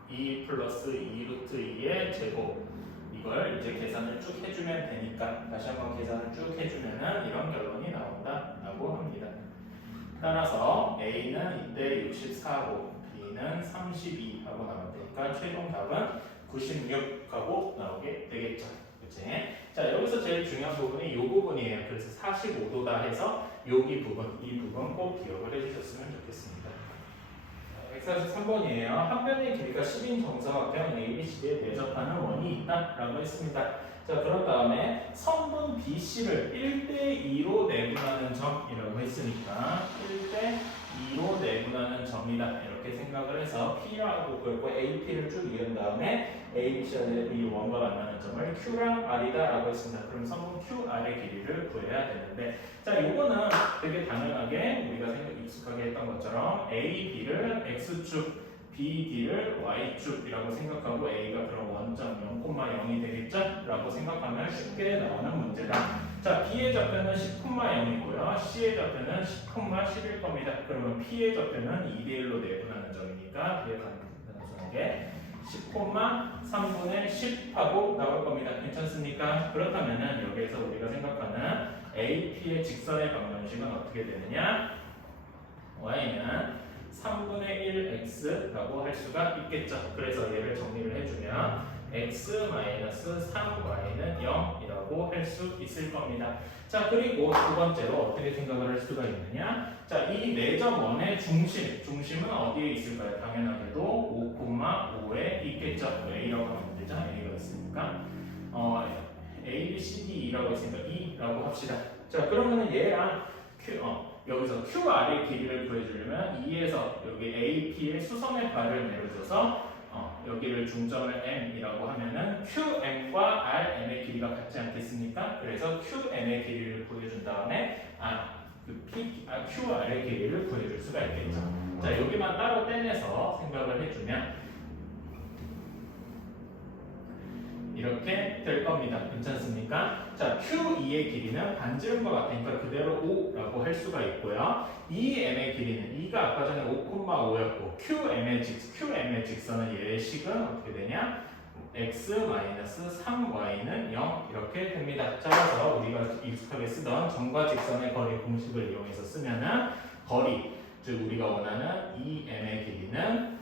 2 플러스 2 루트 2의 제곱 이걸 이제 계산을 쭉 해주면 되니까 다시 한번 계산을 쭉 해주면은 이런 결론이 나온다라고 합니다. 따라서 A는 이때 64고 B는 32하고 나올 테니까 최종 답은 96하고 나오게 되겠죠. 그치? 자 여기서 제일 중요한 부분이 이 부분이에요. 그래서 45도다 해서 이 부분 꼭 기억을 해주셨으면 좋겠습니다. 엑사이즈 3번이에요. 한 변의 길이가 10인 정사각형 ABCD에 내접하는 원이 있다라고 했습니다. 자 그런 다음에 성분 BC를 1대2로 내분하는 점이라고 했으니까 1대2로 내분하는 점이다 이렇게 생각을 해서 P라고 그리고 AP를 쭉 이은 다음에 ABC와 이 원과 만나는 점을 Q랑 R이다 라고 했습니다. 그럼 성분 QR의 길이를 구해야 되는데 자 요거는 되게 당연하게 우리가 익숙하게 했던 것처럼 AB를 X축 BD를 Y축이라고 생각하고 A가 그럼 원점 0,0이 되겠죠? 라고 생각하면 쉽게 나오는 문제다. 자, B의 좌표는 10,0이고요. C의 좌표는 10,10일 겁니다. 그러면 P의 좌표는 2대1로 내분하는 점이니까 뒤에 단순하게 10,3분의 10하고 나올 겁니다. 괜찮습니까? 그렇다면 여기에서 우리가 생각하는 AP의 직선의 방정식은 어떻게 되느냐? Y는 3분의 1x라고 할 수가 있겠죠. 그래서 얘를 정리를 해주면 x-3y는 0이라고 할 수 있을 겁니다. 자 그리고 두 번째로 어떻게 생각을 할 수가 있느냐? 자 이 내점원의 중심은 어디에 있을까요? 당연하게도 5,5에 있겠죠. A라고 하면 되죠. A가 있으니까 A, B, C, D라고 있으니까 E라고 합시다. 자 그러면은 얘랑 여기서 QR의 길이를 구해주려면 2에서 여기 AP의 수선의 발을 내려줘서 여기를 중점을 M이라고 하면은 QM과 RM의 길이가 같지 않겠습니까? 그래서 QM의 길이를 구해준 다음에 QR의 길이를 구해줄 수가 있겠죠. 자 여기만 따로 떼내서 생각을 해주면 이렇게 될 겁니다. 괜찮습니까? 자, QE의 길이는 반지름과 같으니까 그대로 5라고 할 수가 있고요. EM의 길이는 E가 아까 전에 5,5였고 QM의 직선은 얘의 식은 어떻게 되냐? x-3y는 0 이렇게 됩니다. 따라서 우리가 익숙하게 쓰던 점과 직선의 거리 공식을 이용해서 쓰면은 거리, 즉 우리가 원하는 EM의 길이는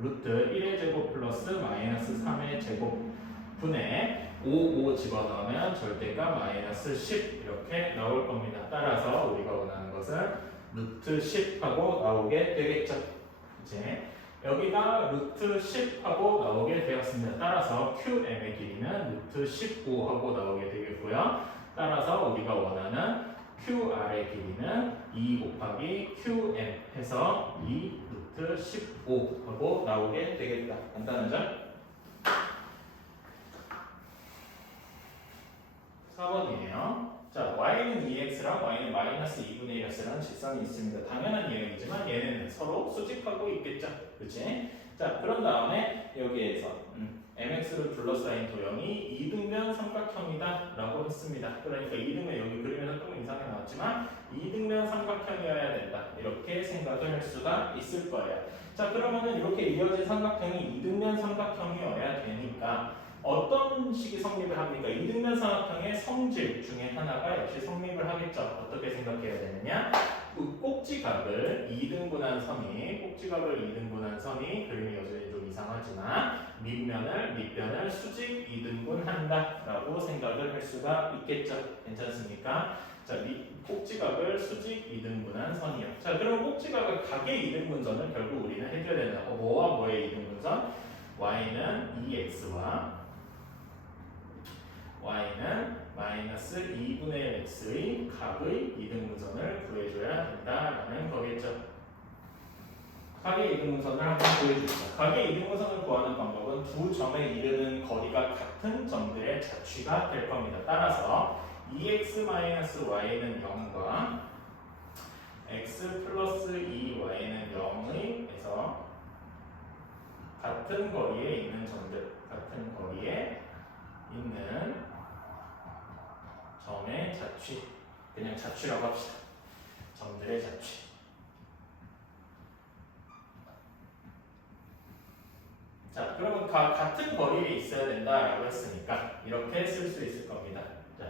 루트 1의 제곱 플러스 마이너스 3의 제곱 분의 5 집어넣으면 절대가 마이너스 10 이렇게 나올 겁니다. 따라서 우리가 원하는 것은 루트 10하고 나오게 되겠죠. 이제 여기가 루트 10하고 나오게 되었습니다. 따라서 QM의 길이는 루트 15하고 나오게 되겠고요. 따라서 우리가 원하는 QR의 길이는 2 곱하기 QM 해서 2 루트 15하고 나오게 되겠다. 간단하죠? 4번이에요. 자, y는 2x랑 y는 마이너스 2분의 1x라는 직선이 있습니다. 당연한 이야기지만 얘네는 서로 수직하고 있겠죠. 그치? 자, 그런 다음에 여기에서 mx를 둘러싸인 도형이 2등변 삼각형이다 라고 했습니다. 그러니까 2등변 여기 그림에서 조금 이상하게 나왔지만 2등변 삼각형이어야 된다. 이렇게 생각을 할 수가 있을 거예요. 자, 그러면은 이렇게 이어진 삼각형이 2등변 삼각형이어야 되니까 어떤 식이 성립을 합니까? 2등변 삼각형의 성질 중에 하나가 역시 성립을 하겠죠. 어떻게 생각해야 되느냐? 그 꼭지각을 2등분한 선이 그림이 여전히 좀 이상하지만 밑변을 수직 2등분한다 라고 생각을 할 수가 있겠죠. 괜찮습니까? 자, 꼭지각을 수직 2등분한 선이요. 자, 그럼 꼭지각을 각의 2등분선을 결국 우리는 해줘야 된다. 뭐와 뭐의 2등분선? y는 2x와 y는 마이너스 2분의 1x의 각의 이등분선을 구해줘야 된다라는 거겠죠. 각의 이등분선을 한번 구해줍시다. 각의 이등분선을 구하는 방법은 두 점에 이르는 거리가 같은 점들의 자취가 될 겁니다. 따라서 2x-y는 0과 x 플러스 2y는 0에서 같은 거리에 있는 점들, 같은 거리에 있는 점의 자취, 그냥 자취라고 합시다. 점들의 자취. 자, 그러면 같은 거리에 있어야 된다라고 했으니까 이렇게 쓸 수 있을 겁니다. 자,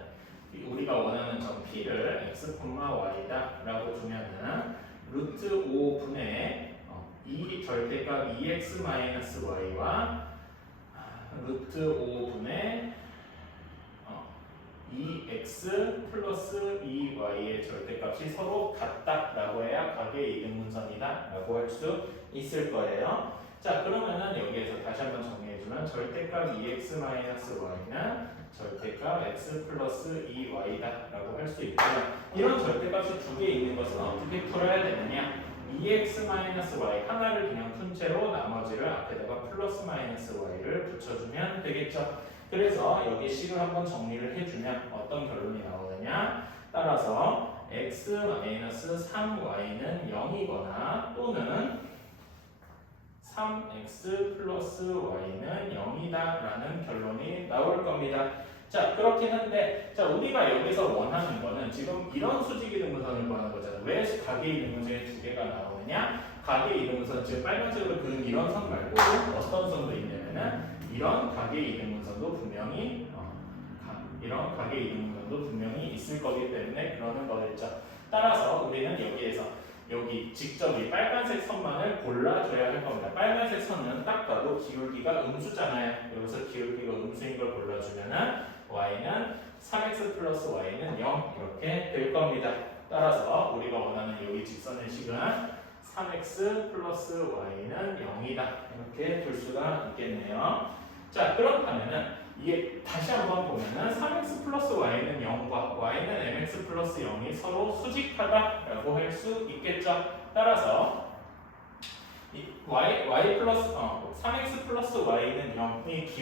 우리가 원하는 점 P를 x, y다라고 두면은 루트 5분의 이 절대값 2x-y와 루트 5분의 2x 플러스 2y의 절대값이 서로 같다라고 해야 각의 이등분선이다라고 할 수 있을 거예요. 자, 그러면은 여기에서 다시 한번 정리해주면 절대값 2x-y는 절대값 x 플러스 2y다라고 할 수 있고요. 이런 절대값이 두 개 있는 것은 어떻게 풀어야 되느냐? 2x-y 하나를 그냥 푼 채로 나머지를 앞에다가 플러스 마이너스 y를 붙여주면 되겠죠. 그래서 여기 식을 한번 정리를 해주면 어떤 결론이 나오느냐? 따라서 x-3y는 0이거나 또는 3x 플러스 y는 0이다 라는 결론이 나올 겁니다. 자, 그렇긴 한데, 자, 우리가 여기서 원하는 거는 지금 이런 수직 이등분선을 구하는 거잖아요. 왜 각의 이등분선이 두 개가 나오느냐? 각의 이등분선, 즉 빨간색으로 그은 이런 선 말고 어떤 선도 있냐면은 이런 각의 이등분선도 분명히 이런 각의 이등분선도 분명히 있을 거기 때문에 그러는 거겠죠. 따라서 우리는 여기에서 여기 직접 이 빨간색 선만을 골라줘야 할 겁니다. 빨간색 선은 딱 봐도 기울기가 음수잖아요. 여기서 기울기가 음수인 걸 골라주면은 y는 3x 플러스 y는 0 이렇게 될 겁니다. 따라서 우리가 원하는 여기 직선의 식은 3x 플러스 y는 0이다 이렇게 둘 수가 있겠네요. 자, 그렇다면은 이게 다시 한번 보면은 3x 플러스 y는 0과 y는 mx 플러스 0이 서로 수직하다라고 할 수 있겠죠. 따라서 이 y 플러스 3x 플러스 y는 0의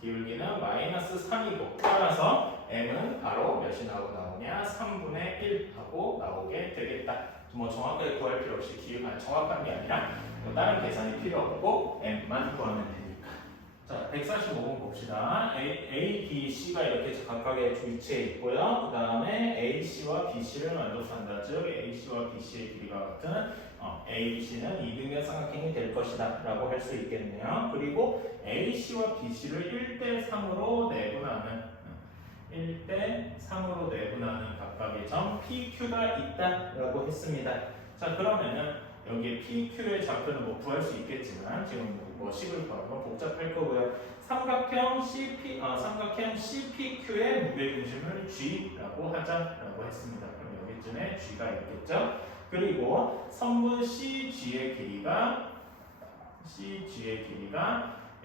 기울기는 마이너스 3이고 따라서 m은 바로 몇이 나오냐 3분의 1 하고 나오게 되겠다. 뭐 정확하게 구할 필요 없이 정확한 게 아니라 뭐 다른 계산이 필요 없고 m만 구하면 되니까. 자, 145번 봅시다. A, B, C가 이렇게 각각의 위치에 있고요. 그 다음에 A, C와 B, C를 만족한다. 즉 A, C와 B, C의 길이가 같은 A, B, C는 이등변 삼각형이 될 것이다 라고 할 수 있겠네요. 그리고 A, C와 B, C를 1대3으로 내분하는 각각의 점 PQ가 있다 라고 했습니다. 자, 그러면은 여기에 PQ의 좌표는 뭐 구할 수 있겠지만 지금 뭐 식을 구하면 복잡할 거고요. 삼각형 CPQ의 무게중심을 G라고 하자라고 했습니다. 그럼 여기쯤에 G가 있겠죠? 그리고 선분 CG의 길이가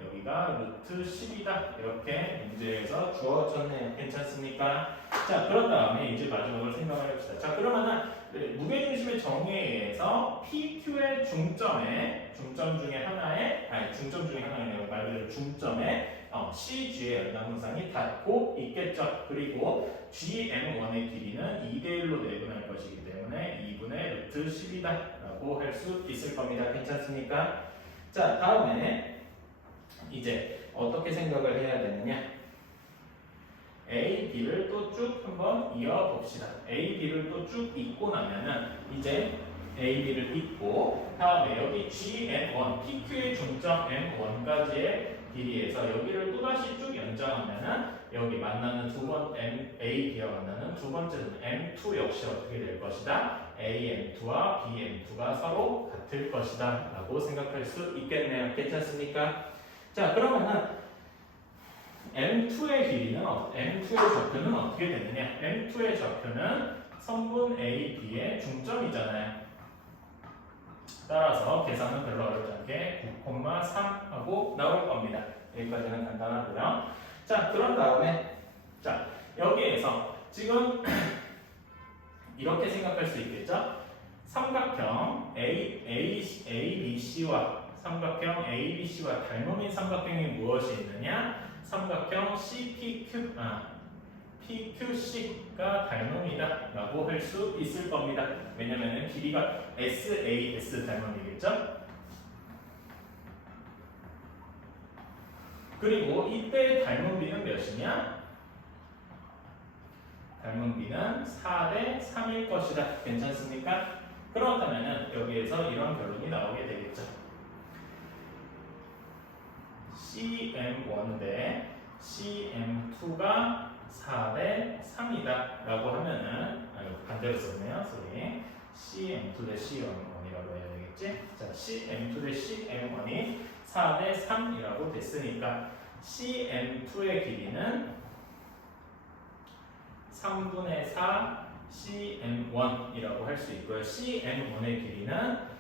여기가 루트 10이다. 이렇게 문제에서 주어졌네요. 괜찮습니까? 자, 그런 다음에 이제 마지막으로 생각을 해봅시다. 자, 그러면은 무게중심의 정의에서 PQ의 중점 중에 하나에 말 그대로 중점에 CG의 연장분상이 닿고 있겠죠. 그리고 GM1의 길이는 2대1로 내분할 것이기 때문에 2분의 루트 10이다 라고 할 수 있을 겁니다. 괜찮습니까? 자, 다음에 이제 어떻게 생각을 해야 되느냐? A, B를 또 쭉 한번 이어봅시다. A, B를 또 쭉 잇고 나면은 이제 A, B를 잇고 다음에 여기 GM1, PQ의 중점 M1까지의 길이에서 여기를 또다시 쭉 연장하면은 여기 만나는 A, B와 만나는 두 번째는 M2 역시 어떻게 될 것이다? AM2와 BM2가 서로 같을 것이다 라고 생각할 수 있겠네요. 괜찮습니까? 자, 그러면은 M2의 좌표는 어떻게 되느냐? M2의 좌표는 선분 A, B의 중점이잖아요. 따라서 계산은 별로 어렵지 않게 9,3 하고 나올 겁니다. 여기까지는 간단하고요. 자, 그런 다음에 자, 여기에서 지금 이렇게 생각할 수 있겠죠? 삼각형 ABC와 닮음인 삼각형이 무엇이 있느냐? 삼각형 PQC가 닮음이다 라고 할 수 있을 겁니다. 왜냐면 길이가 SAS 닮음이겠죠? 그리고 이때 닮음비는 몇이냐? 닮음비는 4대 3일 것이다. 괜찮습니까? 그렇다면 여기에서 이런 결론이 나오게 되겠죠. CM1 대 CM2가 4대 3이다 라고 하면은 반대로 썼네요. 소리 CM2 대 CM1이라고 해야 되겠지? 자, CM2 대 CM1이 4대 3이라고 됐으니까 CM2의 길이는 3분의 4 CM1이라고 할 수 있고요. CM1의 길이는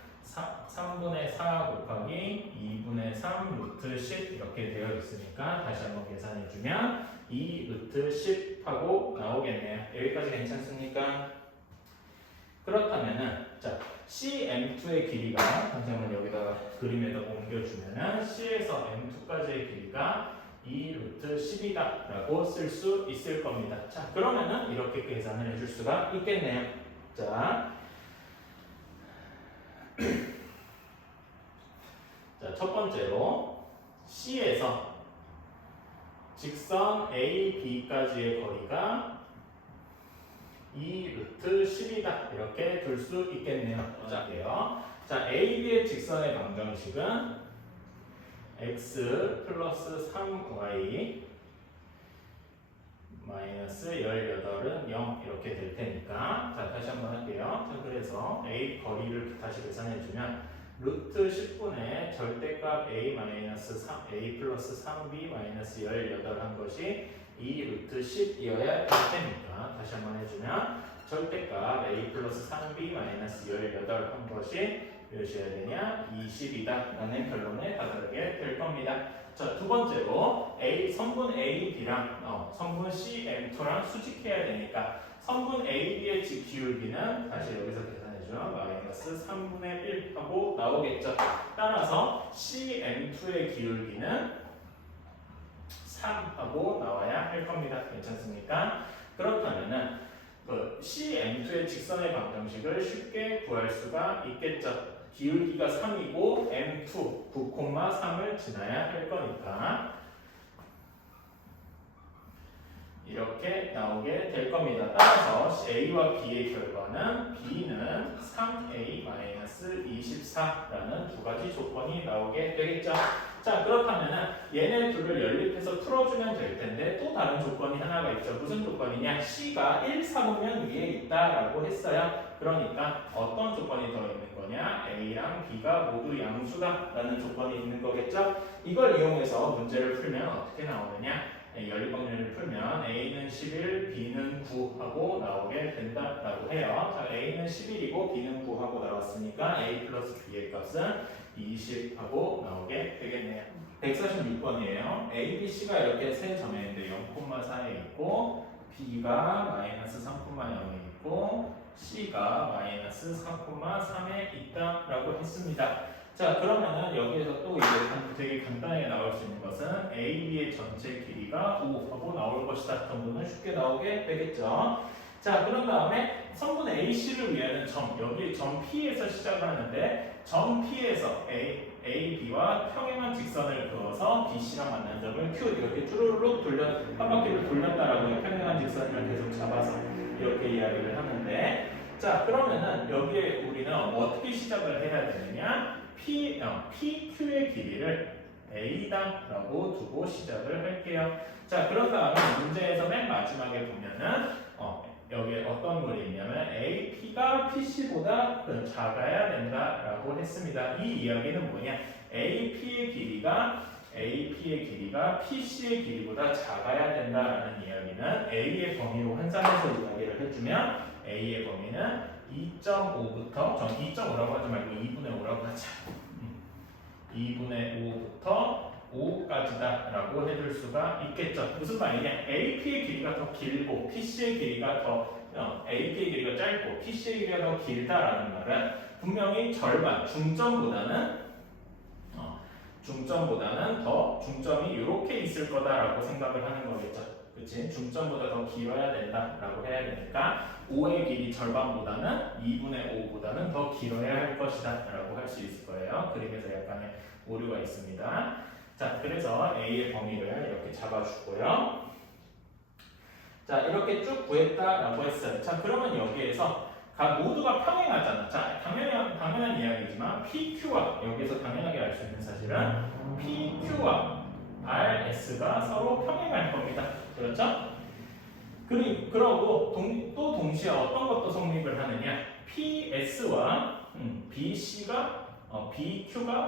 3분의 4 곱하기 2분의 3 루트 10 이렇게 되어 있으니까 다시 한번 계산해주면 2 루트 10 하고 나오겠네요. 여기까지 괜찮습니까? 그렇다면은 자, CM2의 길이가 다시 한번 여기다가 그림에다가 옮겨주면은 C에서 M2까지의 길이가 2 루트 10이다 라고 쓸 수 있을 겁니다. 자, 그러면은 이렇게 계산을 해줄 수가 있겠네요. 자, 자, 첫 번째로 C에서 직선 A, B까지의 거리가 2 루트 10이다 이렇게 둘 수 있겠네요. 자, A, B의 직선의 방정식은 x 플러스 3y 마이너스 18은 0 이렇게 될 테니까 자, 다시 한번 할게요. 자, 그래서 A 거리를 다시 계산해주면 루트 10분의 절대값 A 마이너스 3, A 플러스 3B 마이너스 18 한 것이 2 루트 10이어야 될 테니까 다시 한번 해주면 절대값 A 플러스 3B 마이너스 18 한 것이 몇이어야 되냐? 20이다 라는 결론에 다다르게 될 겁니다. 자, 두 번째로 선분 A, B랑 선분 C, M2랑 수직해야 되니까 선분 A, B의 기울기는 다시 여기서 계산해주면 마이너스 3분의 1 하고 나오겠죠. 따라서 C, M2의 기울기는 3 하고 나와야 할 겁니다. 괜찮습니까? 그렇다면은 CM2의 직선의 방정식을 쉽게 구할 수가 있겠죠. 기울기가 3이고 M2 9,3을 지나야 할 거니까 이렇게 나오게 될 겁니다. 따라서 A와 B의 결과는 B는 3A-24라는 두 가지 조건이 나오게 되겠죠. 자, 그렇다면 얘네 둘을 연립해서 풀어주면 될 텐데 또 다른 조건이 하나가 있죠. 무슨 조건이냐? C가 1, 3면 위에 있다라고 했어요. 그러니까 어떤 조건이 더 있는 거냐? A랑 B가 모두 양수다라는 조건이 있는 거겠죠. 이걸 이용해서 문제를 풀면 어떻게 나오느냐? 연립방정식을 풀면 A는 11, B는 9 하고 나오게 된다라고 해요. 자, A는 11이고 B는 9 하고 나왔으니까 A 플러스 B의 값은 20 하고 나오게 되겠네요. 146번이에요. A, B, C가 이렇게 세 점에 있는데 0,4에 있고 B가 마이너스 3,0에 있고 C가 마이너스 4,3에 있다라고 했습니다. 자, 그러면은 여기에서 또 이제 되게 간단하게 나올 수 있는 것은 A, B의 전체 길이가 5하고 나올 것이다 정도는 쉽게 나오게 되겠죠. 자, 그런 다음에 성분 AC를 위하는 점, 여기 점 P에서 시작을 하는데 점 P에서 A, B와 평행한 직선을 그어서 BC랑 만난 점을 Q 이렇게 쭈루룩 한 바퀴를 돌렸다라고 해요. 평행한 직선을 계속 잡아서 이렇게 이야기를 하는데 자, 그러면은 여기에 우리는 어떻게 시작을 해야 되느냐? PQ의 길이를 A다라고 두고 시작을 할게요. 자, 그런 다음에 문제에서 맨 마지막에 보면은 여기에 어떤 물이 있냐면 AP가 PC보다 작아야 된다라고 했습니다. 이 이야기는 뭐냐? AP의 길이가 PC의 길이보다 작아야 된다라는 이야기는 A의 범위로 환산해서 이야기를 해주면 A의 범위는 2.5부터 2.5라고 하지 말고 2분의 5라고 하자. 2분의 5부터 5까지다 라고 해줄 수가 있겠죠. 무슨 말이냐? AP의 길이가 더 길고 PC의 길이가 AP의 길이가 짧고 PC의 길이가 더 길다라는 말은 분명히 절반, 중점보다는 더 중점이 이렇게 있을 거다라고 생각을 하는 거겠죠. 그치? 중점보다 더 길어야 된다라고 해야 되니까 5의 길이 절반보다는 2분의 5보다는 더 길어야 할 것이다 라고 할 수 있을 거예요. 그림에서 약간의 오류가 있습니다. 자, 그래서 A의 범위를 이렇게 잡아주고요. 자, 이렇게 쭉 구했다라고 했어요. 자, 그러면 여기에서 모두가 평행하잖아. 자, 당연한 이야기지만 PQ와 여기서 당연하게 알 수 있는 사실은 PQ와 RS가 서로 평행할 겁니다. 그렇죠? 그러고 또 동시에 어떤 것도 성립을 하느냐? PS와 BQ가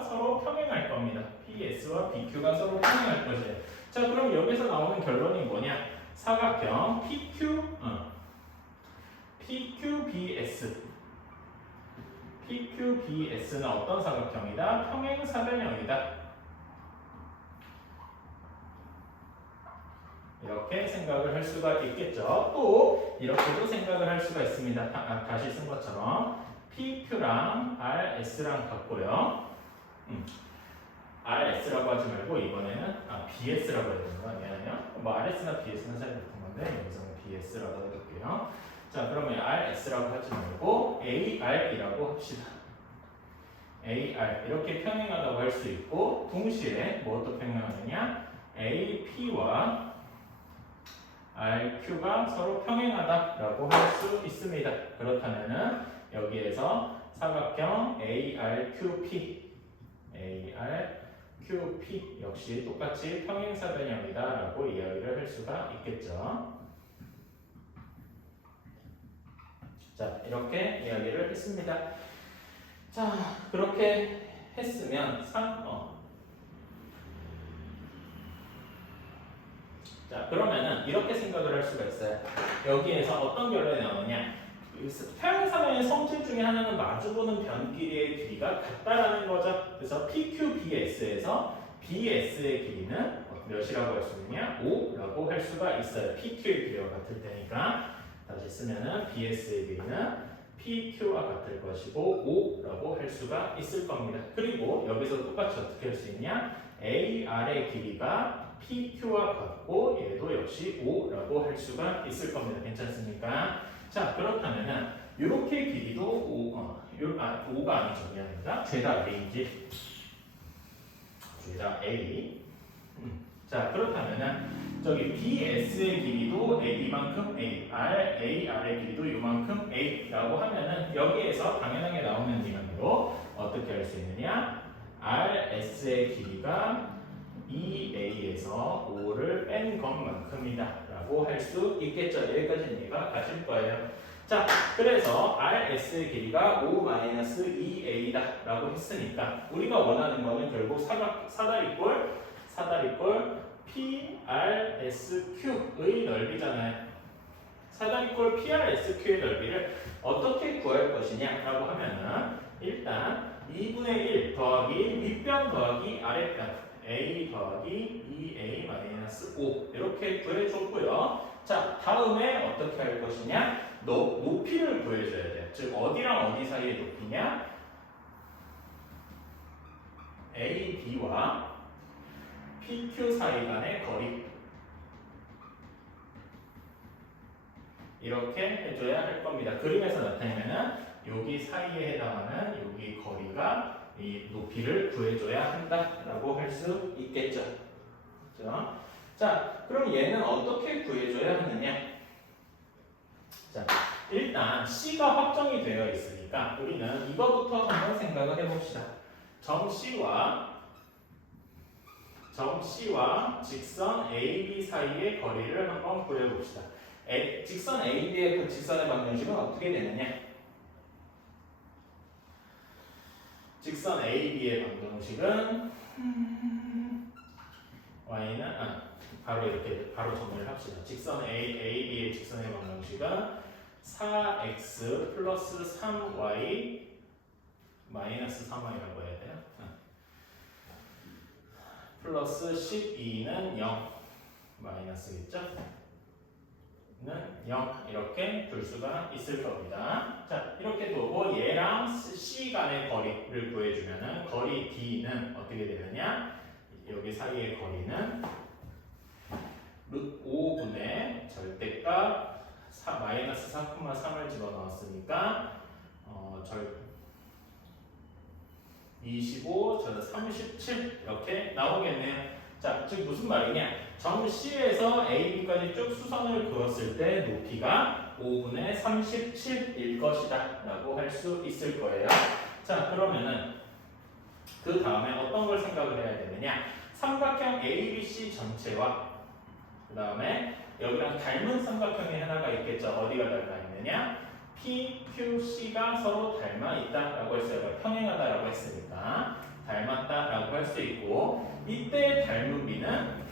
서로 평행할 겁니다. PS와 BQ가 서로 평행할 것이에요. 자, 그럼 여기서 나오는 결론이 뭐냐? 사각형 PQBS는 어떤 사각형이다? 평행사변형이다. 이렇게 생각을 할 수가 있겠죠. 또 이렇게도 생각을 할 수가 있습니다. 다시 쓴 것처럼 PQ랑 RS랑 같고요. RS라고 하지 말고 이번에는 BS라고 해야 되는 거 아니에요? 뭐 RS나 BS는 사실 같은 건데 여기서는 BS라고 해둘게요. 자, 그러면 RS라고 하지 말고 AR이라고 합시다. AR 이렇게 평행하다고 할 수 있고 동시에 무엇도 평행하느냐? AP와 RQ가 서로 평행하다라고 할 수 있습니다. 그렇다면은 여기에서 사각형 ARQP 역시 똑같이 평행사변형이다라고 이야기를 할 수가 있겠죠. 자, 이렇게 이야기를 했습니다. 자, 그렇게 했으면 자, 그러면은 이렇게 생각을 할 수가 있어요. 여기에서 어떤 결론이 나오느냐? 평행사변의 성질 중에 하나는 마주보는 변길이의 길이가 같다라는 거죠. 그래서 PQBS에서 BS의 길이는 몇이라고 할 수 있느냐? 5라고 할 수가 있어요. PQ의 길이와 같을 테니까 다시 쓰면은 BS의 길이는 PQ와 같을 것이고 5라고 할 수가 있을 겁니다. 그리고 여기서 똑같이 어떻게 할 수 있냐? AR의 길이가 PQ와 같고 얘도 역시 5라고 할 수가 있을 겁니다. 괜찮습니까? 자, 그렇다면은 이렇게 길이도 5가 아니죠. 미안합니다. 죄다 A인지 죄다 A. 자, 그렇다면은 저기 BS의 길이도 이만큼 AR의 길이도 이만큼 A라고 하면은 여기에서 당연하게 나오는 기능으로 어떻게 할 수 있느냐? RS의 길이가 2A에서 5를 뺀 것만큼이다 라고 할 수 있겠죠. 여기까지 이해가 가실 거예요. 자, 그래서 RS의 길이가 5-2A다 라고 했으니까 우리가 원하는 거는 결국 사다리꼴 PRSQ의 넓이잖아요. 사다리꼴 PRSQ의 넓이를 어떻게 구할 것이냐라고 하면은 일단 2분의 1 더하기 윗변 더하기 아랫변 A 더하기 2A-5 이렇게 구해줬고요. 자, 다음에 어떻게 할 것이냐? 높이를 구해줘야 돼요. 즉 어디랑 어디 사이의 높이냐? AB와 PQ 사이 간의 거리 이렇게 해줘야 할 겁니다. 그림에서 나타내면은 여기 사이에 해당하는 여기 거리가 이 높이를 구해줘야 한다라고 할 수 있겠죠. 그렇죠? 자, 그럼 얘는 어떻게 구해줘야 하느냐? 자, 일단 C가 확정이 되어 있으니까 우리는 이거부터 한번 생각을 해봅시다. 점 C와 직선 AB 사이의 거리를 한번 구해봅시다. 직선 AB의 그 직선의 방정식은 어떻게 되느냐? 직선 AB의 방정식은 y는 바로 이렇게 바로 정리를 합시다. 직선 AB의 직선의 방정식은 4x 플러스 3y 마이너스 3y라고 해야 돼요. 플러스 12는 0 마이너스겠죠? 는 0 이렇게 둘 수가 있을 겁니다. 자, 이렇게 두고 얘랑 C 간의 거리를 구해주면은 거리 D는 어떻게 되느냐? 여기 사이의 거리는 √5분의 절대값 마이너스 4,3을 집어넣었으니까 25, 37 이렇게 나오겠네요. 자, 즉 무슨 말이냐? 점 C에서 AB까지 쭉 수선을 그었을 때 높이가 5분의 37일 것이다 라고 할 수 있을 거예요. 자, 그러면은 그 다음에 어떤 걸 생각을 해야 되느냐? 삼각형 ABC 전체와 그 다음에 여기랑 닮은 삼각형이 하나가 있겠죠. 어디가 닮아 있느냐? PQC가 서로 닮아 있다라고 했어요. 평행하다라고 했으니까 닮았다라고 할 수 있고 이때 닮은 비는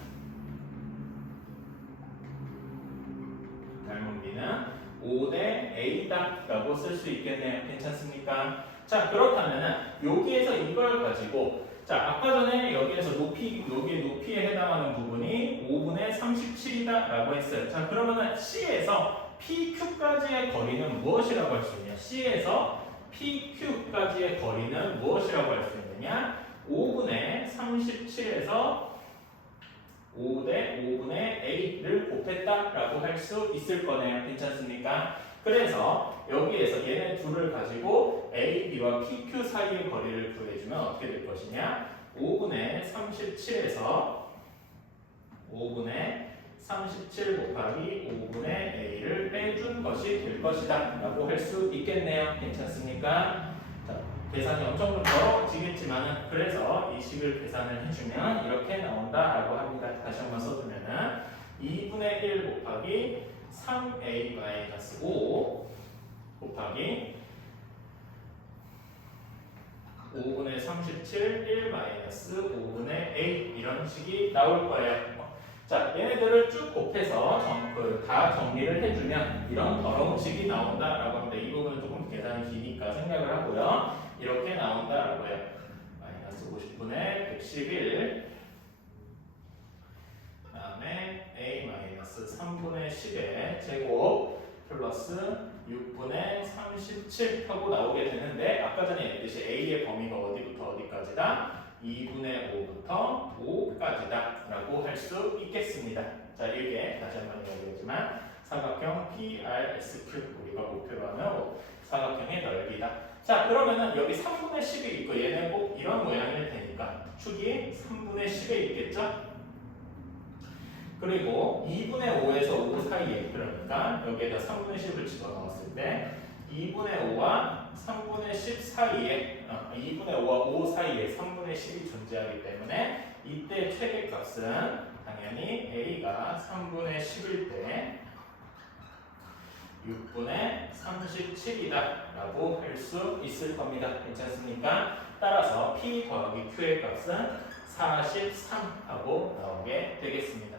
5대 A다라고 쓸 수 있겠네요. 괜찮습니까? 자, 그렇다면 여기에서 이걸 가지고 자, 아까 전에 여기에서 여기에 높이에 해당하는 부분이 5분의 37이다라고 했어요. 자, 그러면은 C에서 PQ까지의 거리는 무엇이라고 할 수 있냐? C에서 PQ까지의 거리는 무엇이라고 할 수 있느냐? 5분의 37에서 5대 5분의 A를 곱했다라고 할 수 있을 거네요. 괜찮습니까? 그래서 여기에서 얘네 둘을 가지고 A, B와 PQ 사이의 거리를 구해주면 어떻게 될 것이냐? 5분의 37에서 5분의 37 곱하기 5분의 A를 빼준 것이 될 것이다 라고 할 수 있겠네요. 괜찮습니까? 자, 계산이 엄청 좀 벌어지겠지만은 그래서 이 식을 계산을 해주면 이렇게 나온다라고 합니다. 다시 한번 써주면은 2분의 1 곱하기 3a-5 곱하기 5분의 37 1-5분의 a 이런 식이 나올 거예요. 자, 얘네들을 쭉 곱해서 다 정리를 해주면 이런 더러운 식이 나온다라고 합니다. 이 부분은 조금 계산이 기니까 생각을 하고요. 이렇게 나온다라고 해요. 마이너스 50분의 111 그 다음에 a 마이너스 3분의 10의 제곱 플러스 6분의 37 하고 나오게 되는데 아까 전에 얘기했듯이 a의 범위가 어디부터 어디까지다? 2분의 5부터 5까지다 라고 할 수 있겠습니다. 자, 이게 다시 한번 이야기하지만 삼각형 PRSQ 우리가 목표로 하는 삼각형의 넓이다. 자, 그러면은 여기 3분의 10이 있고 얘는 꼭 이런 모양일 테니까 축이 3분의 10에 있겠죠? 그리고 2분의 5에서 5 사이에 그러니까 여기에다 3분의 10을 집어넣었을 때 2분의 5와 3분의 10 사이에 2분의 5와 5 사이에 3분의 10이 존재하기 때문에 이때 최대값은 당연히 A가 3분의 10일 때 6분의 37이다 라고 할 수 있을 겁니다. 괜찮습니까? 따라서 P 더하기 Q의 값은 43 하고 나오게 되겠습니다.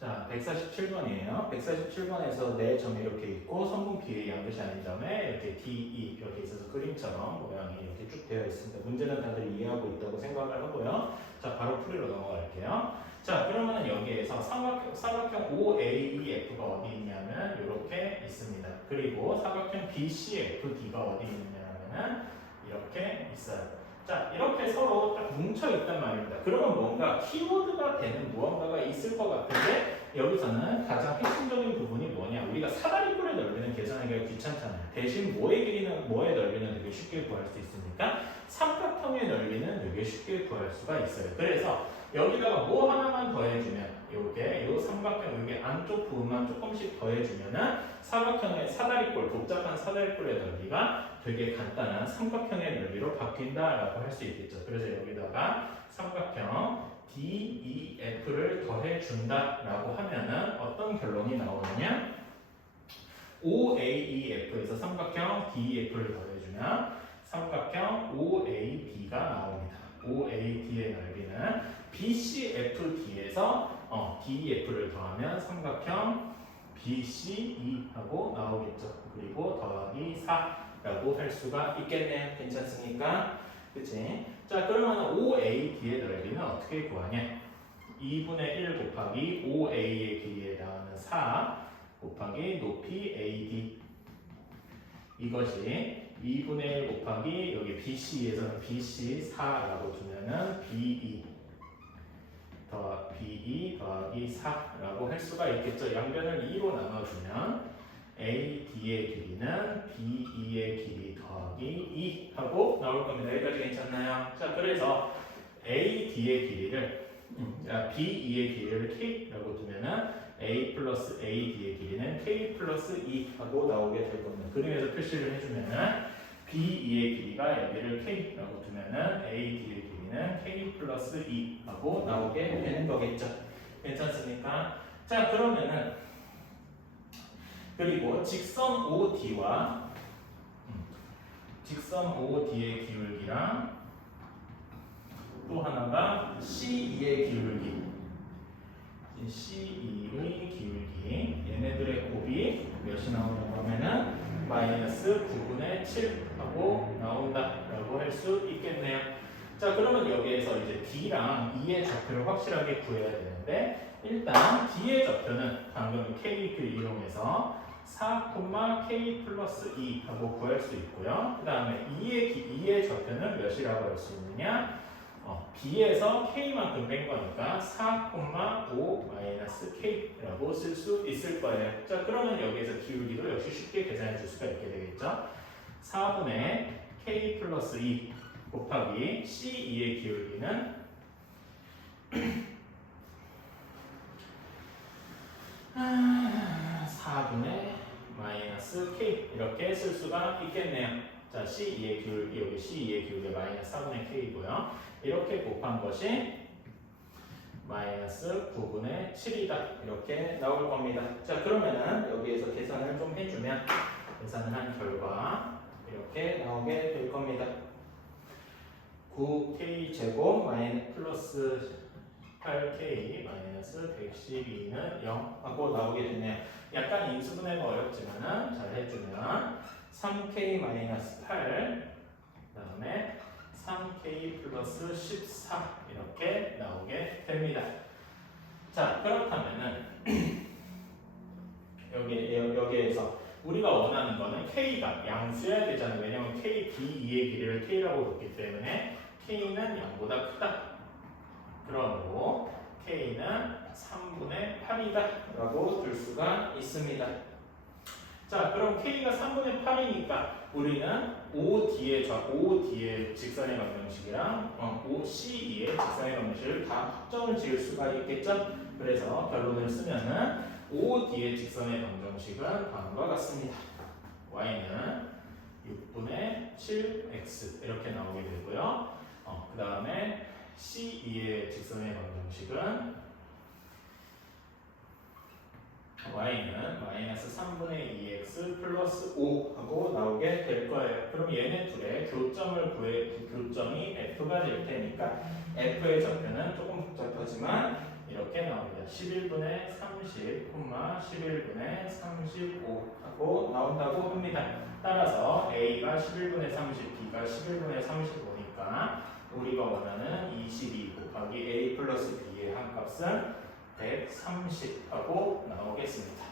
자, 147번이에요. 147번에서 네 점이 이렇게 있고 성분 B의 양변이 아닌 점에 이렇게 D, E 이렇게 있어서 그림처럼 모양이 이렇게 쭉 되어 있습니다. 문제는 다들 이해하고 있다고 생각을 하고요. 자, 바로 풀이로 넘어갈게요. 자, 그러면은 여기에서 사각형 OAEF가 어디 있냐면 이렇게 있습니다. 그리고 사각형 BCFD가 어디 있느냐면은 이렇게 있어요. 자, 이렇게 서로 딱 뭉쳐 있단 말입니다. 그러면 뭔가 키워드가 되는 무언가가 있을 것 같은데 여기서는 가장 핵심적인 부분이 뭐냐? 우리가 사다리꼴의 넓이는 계산하기가 귀찮잖아요. 대신 뭐의 길이는 뭐의 넓이는 되게 쉽게 구할 수 있으니까 삼각형의 넓이는 되게 쉽게 구할 수가 있어요. 그래서 여기다가 뭐 하나만 더해주면 요게 요 삼각형 여기 안쪽 부분만 조금씩 더해주면은 사각형의 사다리꼴 복잡한 사다리꼴의 넓이가 되게 간단한 삼각형의 넓이로 바뀐다라고 할 수 있겠죠. 그래서 여기다가 삼각형 DEF를 더해준다라고 하면은 어떤 결론이 나오느냐? OAEF에서 삼각형 DEF를 더해주면 삼각형 OAD가 나옵니다. OAD의 넓이는 BCFD에서 DEF를 더하면 삼각형 BCE하고 나오겠죠. 그리고 더하기 4라고 할 수가 있겠네요. 괜찮습니까? 그치? 자, 그러면 OAD의 넓이는 어떻게 구하냐? 2분의 1 곱하기 OA의 길이에 해당하는 4 곱하기 높이 AD 이것이 2분의 1 곱하기 여기 BC에서는 BC 4라고 두면은 BE 더하기 4라고 할 수가 있겠죠. 양변을 2로 나눠주면 AD의 길이는 BE의 길이 더하기 2 하고 나올 겁니다. 여기까지 괜찮나요? 자, 그래서 AD의 길이를 BE의 길이를 K라고 두면은 A 플러스 AD의 길이는 K 플러스 2 하고 나오게 될 겁니다. 그림에서 표시를 해주면은 BE의 길이가 여기를 K라고 두면은 AD의 길이는 K 플러스 2 하고 나오게 되는 거겠죠. 괜찮습니까? 자, 그러면은 그리고 직선 OD와 직선 OD의 기울기랑 또 하나가 C2의 기울기 C2의 기울기 얘네들의 곱이 몇이 나오냐고 하면은 마이너스 9분의 7 하고 나온다라고 할 수 있겠네요. 자, 그러면 여기에서 이제 D랑 E의 좌표를 확실하게 구해야 되는데 일단 D의 좌표는 방금 K를 이용해서 4, K 플러스 2 하고 구할 수 있고요. 그 다음에 E의 좌표는 몇이라고 할 수 있느냐? B에서 K만큼 뺀 거니까 4,5 마이너스 K라고 쓸 수 있을 거예요. 자, 그러면 여기에서 기울기도 역시 쉽게 계산해 줄 수가 있게 되겠죠. 4분의 K 플러스 2 곱하기 C2의 기울기는 4분의 마이너스 K 이렇게 쓸 수가 있겠네요. 자, C2의 기울기 여기 C2의 기울기 마이너스 4분의 K이고요. 이렇게 곱한 것이 마이너스 9분의 7이다. 이렇게 나올 겁니다. 자, 그러면은 여기에서 계산을 좀 해주면 계산을 한 결과 이렇게 나오게 될 겁니다. 9K 제곱 플러스 8K 마이너스 112는 0 하고 나오게 되네요. 약간 인수분해가 어렵지만은 잘 해주면 3K 마이너스 8 그다음에 3K 플러스 14 이렇게 나오게 됩니다. 자, 그렇다면은 여기에서 우리가 원하는 거는 K가 양수여야 되잖아요. 왜냐면 K, B2의 길이를 K라고 뒀기 때문에 K는 0보다 크다. 그러므로 K는 3분의 8이다 라고 둘 수가 있습니다. 자, 그럼 K가 3분의 8이니까 우리는 OD의 직선의 방정식이랑 OCE의 직선의 방정식을 다 합점을 지을 수가 있겠죠? 그래서 결론을 쓰면은 OD의 직선의 방정식은 다음과 같습니다. Y는 6분의 7X 이렇게 나오게 되고요. 그 다음에 CE의 직선의 방정식은 Y는 마이너스 3분의 2X 플러스 5 하고 나오게 될 거예요. 그럼 얘네 둘의 교점이 F F가 될 테니까 F의 좌표는 조금 복잡하지만 이렇게 나옵니다. 11분의 30, 11분의 35 하고 나온다고 합니다. 따라서 A가 11분의 30, B가 11분의 35니까 우리가 원하는 22 곱하기 A 플러스 B의 한 값은 130 하고 나오겠습니다.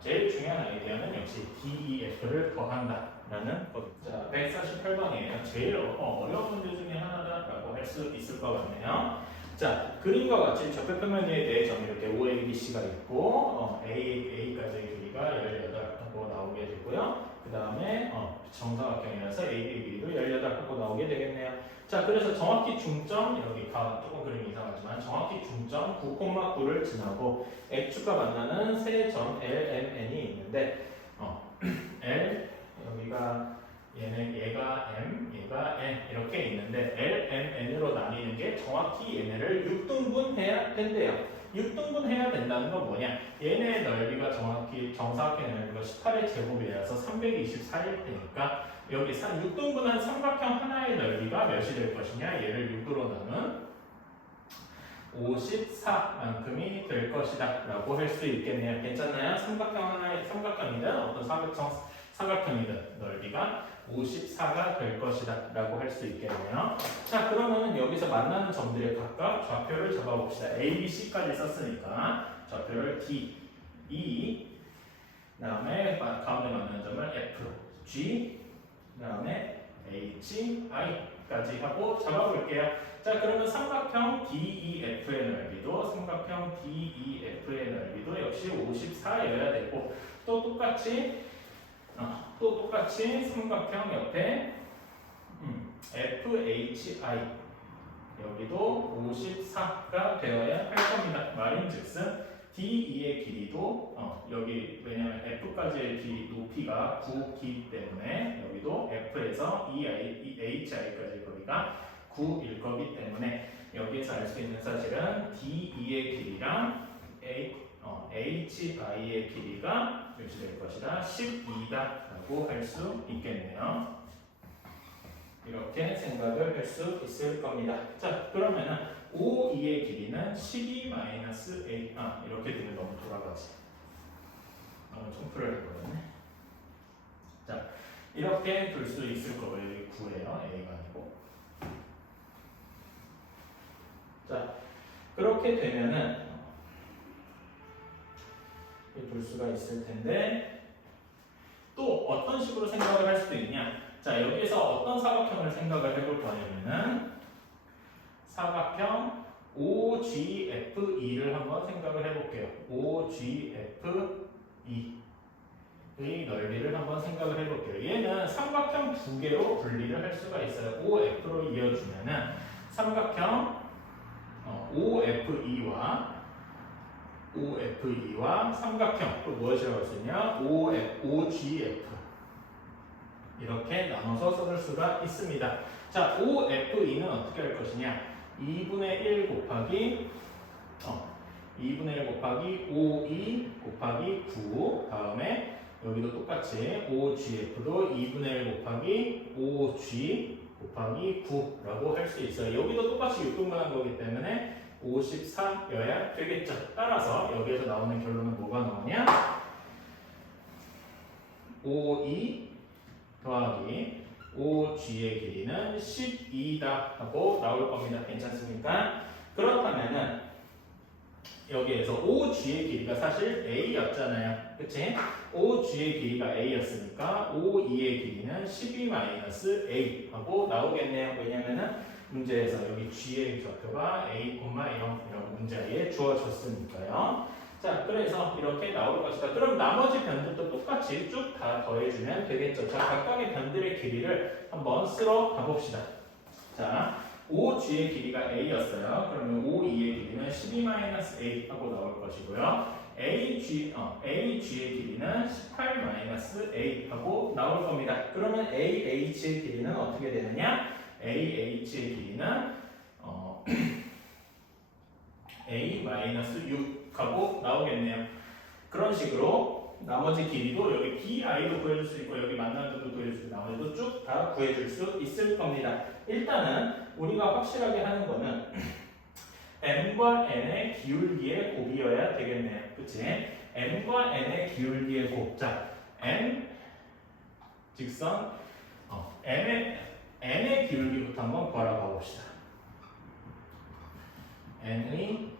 제일 중요한 아이디어는 역시 DEF를 더한다 라는 겁니다. 자, 148번이에요. 제일 어려운 문제 중에 하나다라고 할 수 있을 것 같네요. 자, 그림과 같이 좌표평면 위에 4점 이렇게 OABC가 있고 A까지의 길이가 18하고 나오게 되고요. 그 다음에 정사각형이라서 AB의 길이도 18하고 나오게 되겠네요. 자, 그래서 정확히 중점, 여기가 조금 그림이 이상하지만 정확히 중점 9,9를 지나고 X축과 만나는 세 점 LMN이 있는데 L, 여기가 얘가 M, 얘가 N 이렇게 있는데 L, M, N으로 나뉘는 게 정확히 얘네를 6등분 해야 된대요. 6등분 해야 된다는 건 뭐냐? 얘네의 넓이가 정확히 정사각형의 넓이가 18의 제곱이라서 324일 테니까 여기 6등분한 삼각형 하나의 넓이가 몇이 될 것이냐? 얘를 6으로 나눈 54만큼이 될 것이다 라고 할 수 있겠네요. 괜찮나요? 삼각형이든 어떤 사각형이든 넓이가 54가 될 것이다 라고 할 수 있겠네요. 자, 그러면은 여기서 만나는 점들의 각각 좌표를 잡아봅시다. A, B, C까지 썼으니까 좌표를 D, E, 그 다음에 가운데 만나는 점을 F, G, 그 다음에 H, I까지 하고 잡아볼게요. 자, 그러면 삼각형 DEF의 넓이도 역시 54여야 되고 또 똑같이 삼각형 옆에 FHI 여기도 54가 되어야 할 겁니다. 말인즉슨 DE의 길이도 여기 왜냐면 F까지의 길이 높이가 9기 때문에 여기도 F에서 HI까지 거리가 9일 거기 때문에 여기에서 알 수 있는 사실은 DE의 길이랑 HI의 길이가 몇이 될 것이다? 12다라고 할 수 있겠네요. 이렇게 생각을 할 수 있을 겁니다. 자, 그러면은 OE의 길이는 12-A 이렇게 되면 너무 돌아가지. 너무 총프를 했거든요. 자, 이렇게 둘 수 있을 거고요. 여기 9예요. A가 아니고. 자, 그렇게 되면은 둘 수가 있을 텐데 또 어떤 식으로 생각을 할 수도 있냐? 자, 여기에서 어떤 사각형을 생각을 해볼 거냐면은 사각형 OGFE를 한번 생각을 해볼게요. OGFE의 넓이를 한번 생각을 해볼게요. 얘는 삼각형 두 개로 분리를 할 수가 있어요. OF로 이어주면은 삼각형 OFE와 삼각형 또 무엇이라고 할 수 있냐? OGF 이렇게 나눠서 써줄 수가 있습니다. 자, OFE는 어떻게 할 것이냐? 2분의 1 곱하기 5E 곱하기 9 다음에 여기도 똑같이 OGF도 2분의 1 곱하기 5G 곱하기 9라고 할 수 있어요. 여기도 똑같이 6등분한 거기 때문에 54여야 되겠죠. 따라서 여기에서 나오는 결론은 뭐가 나오냐? 5E 더하기 5G의 길이는 12다 하고 나올 겁니다. 괜찮습니까? 그렇다면은 여기에서 5G의 길이가 사실 A였잖아요. 그치? 5G의 길이가 A였으니까 5E의 길이는 12-A 하고 나오겠네요. 왜냐면은 문제에서 여기 G의 좌표가 A, 0 이런 문자에 주어졌으니까요. 자, 그래서 이렇게 나올 것이다. 그럼 나머지 변들도 똑같이 쭉 다 더해주면 되겠죠. 자, 각각의 변들의 길이를 한번 쓸어 가봅시다. 자, 5G의 길이가 A였어요. 그러면 5E의 길이는 12-A 하고 나올 것이고요. AG의 길이는 18-A 하고 나올 겁니다. 그러면 AH의 길이는 어떻게 되느냐? AH의 길이는 A-6 하고 나오겠네요. 그런 식으로 나머지 길이도 여기 BI도 구해줄 수 있고 여기 만나는 것도 구해줄 수 있고 나머지도 쭉 다 구해줄 수 있을 겁니다. 일단은 우리가 확실하게 하는 거는 m과 n의 기울기의 곱이어야 되겠네요. 그치? m과 n의 기울기의 곱. 자, n 직선 n의 기울기부터 한번 구하러 가봅시다. n의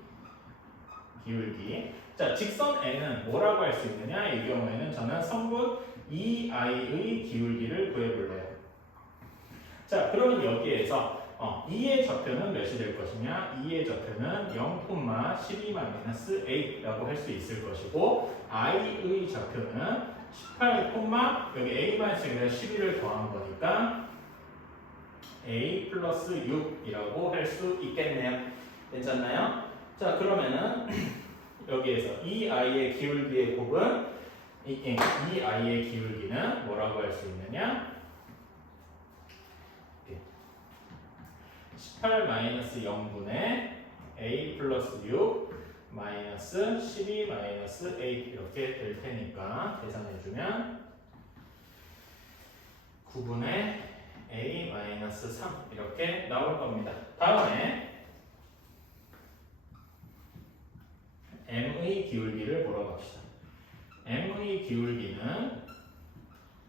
기울기. 자, 직선 n은 뭐라고 할 수 있느냐? 이 경우에는 저는 성분 2i의 기울기를 구해볼래요. 자, 그러면 여기에서 2의 좌표는 몇이 될 것이냐? 2의 좌표는 0,12-8라고 할 수 있을 것이고 i의 좌표는 18, 여기 a-6에다 11을 더한 거니까 a 플러스 6이라고 할 수 있겠네요. 괜찮나요? 자, 그러면은 여기에서 이 i의 기울기의 곱은 이 i의 기울기는 뭐라고 할 수 있느냐? 18-0분의 a 플러스 6 마이너스 12 마이너스 a 이렇게 될 테니까 계산해주면 9분의 a 마이너스 3 이렇게 나올 겁니다. 다음에 m의 기울기를 보러 갑시다. m의 기울기는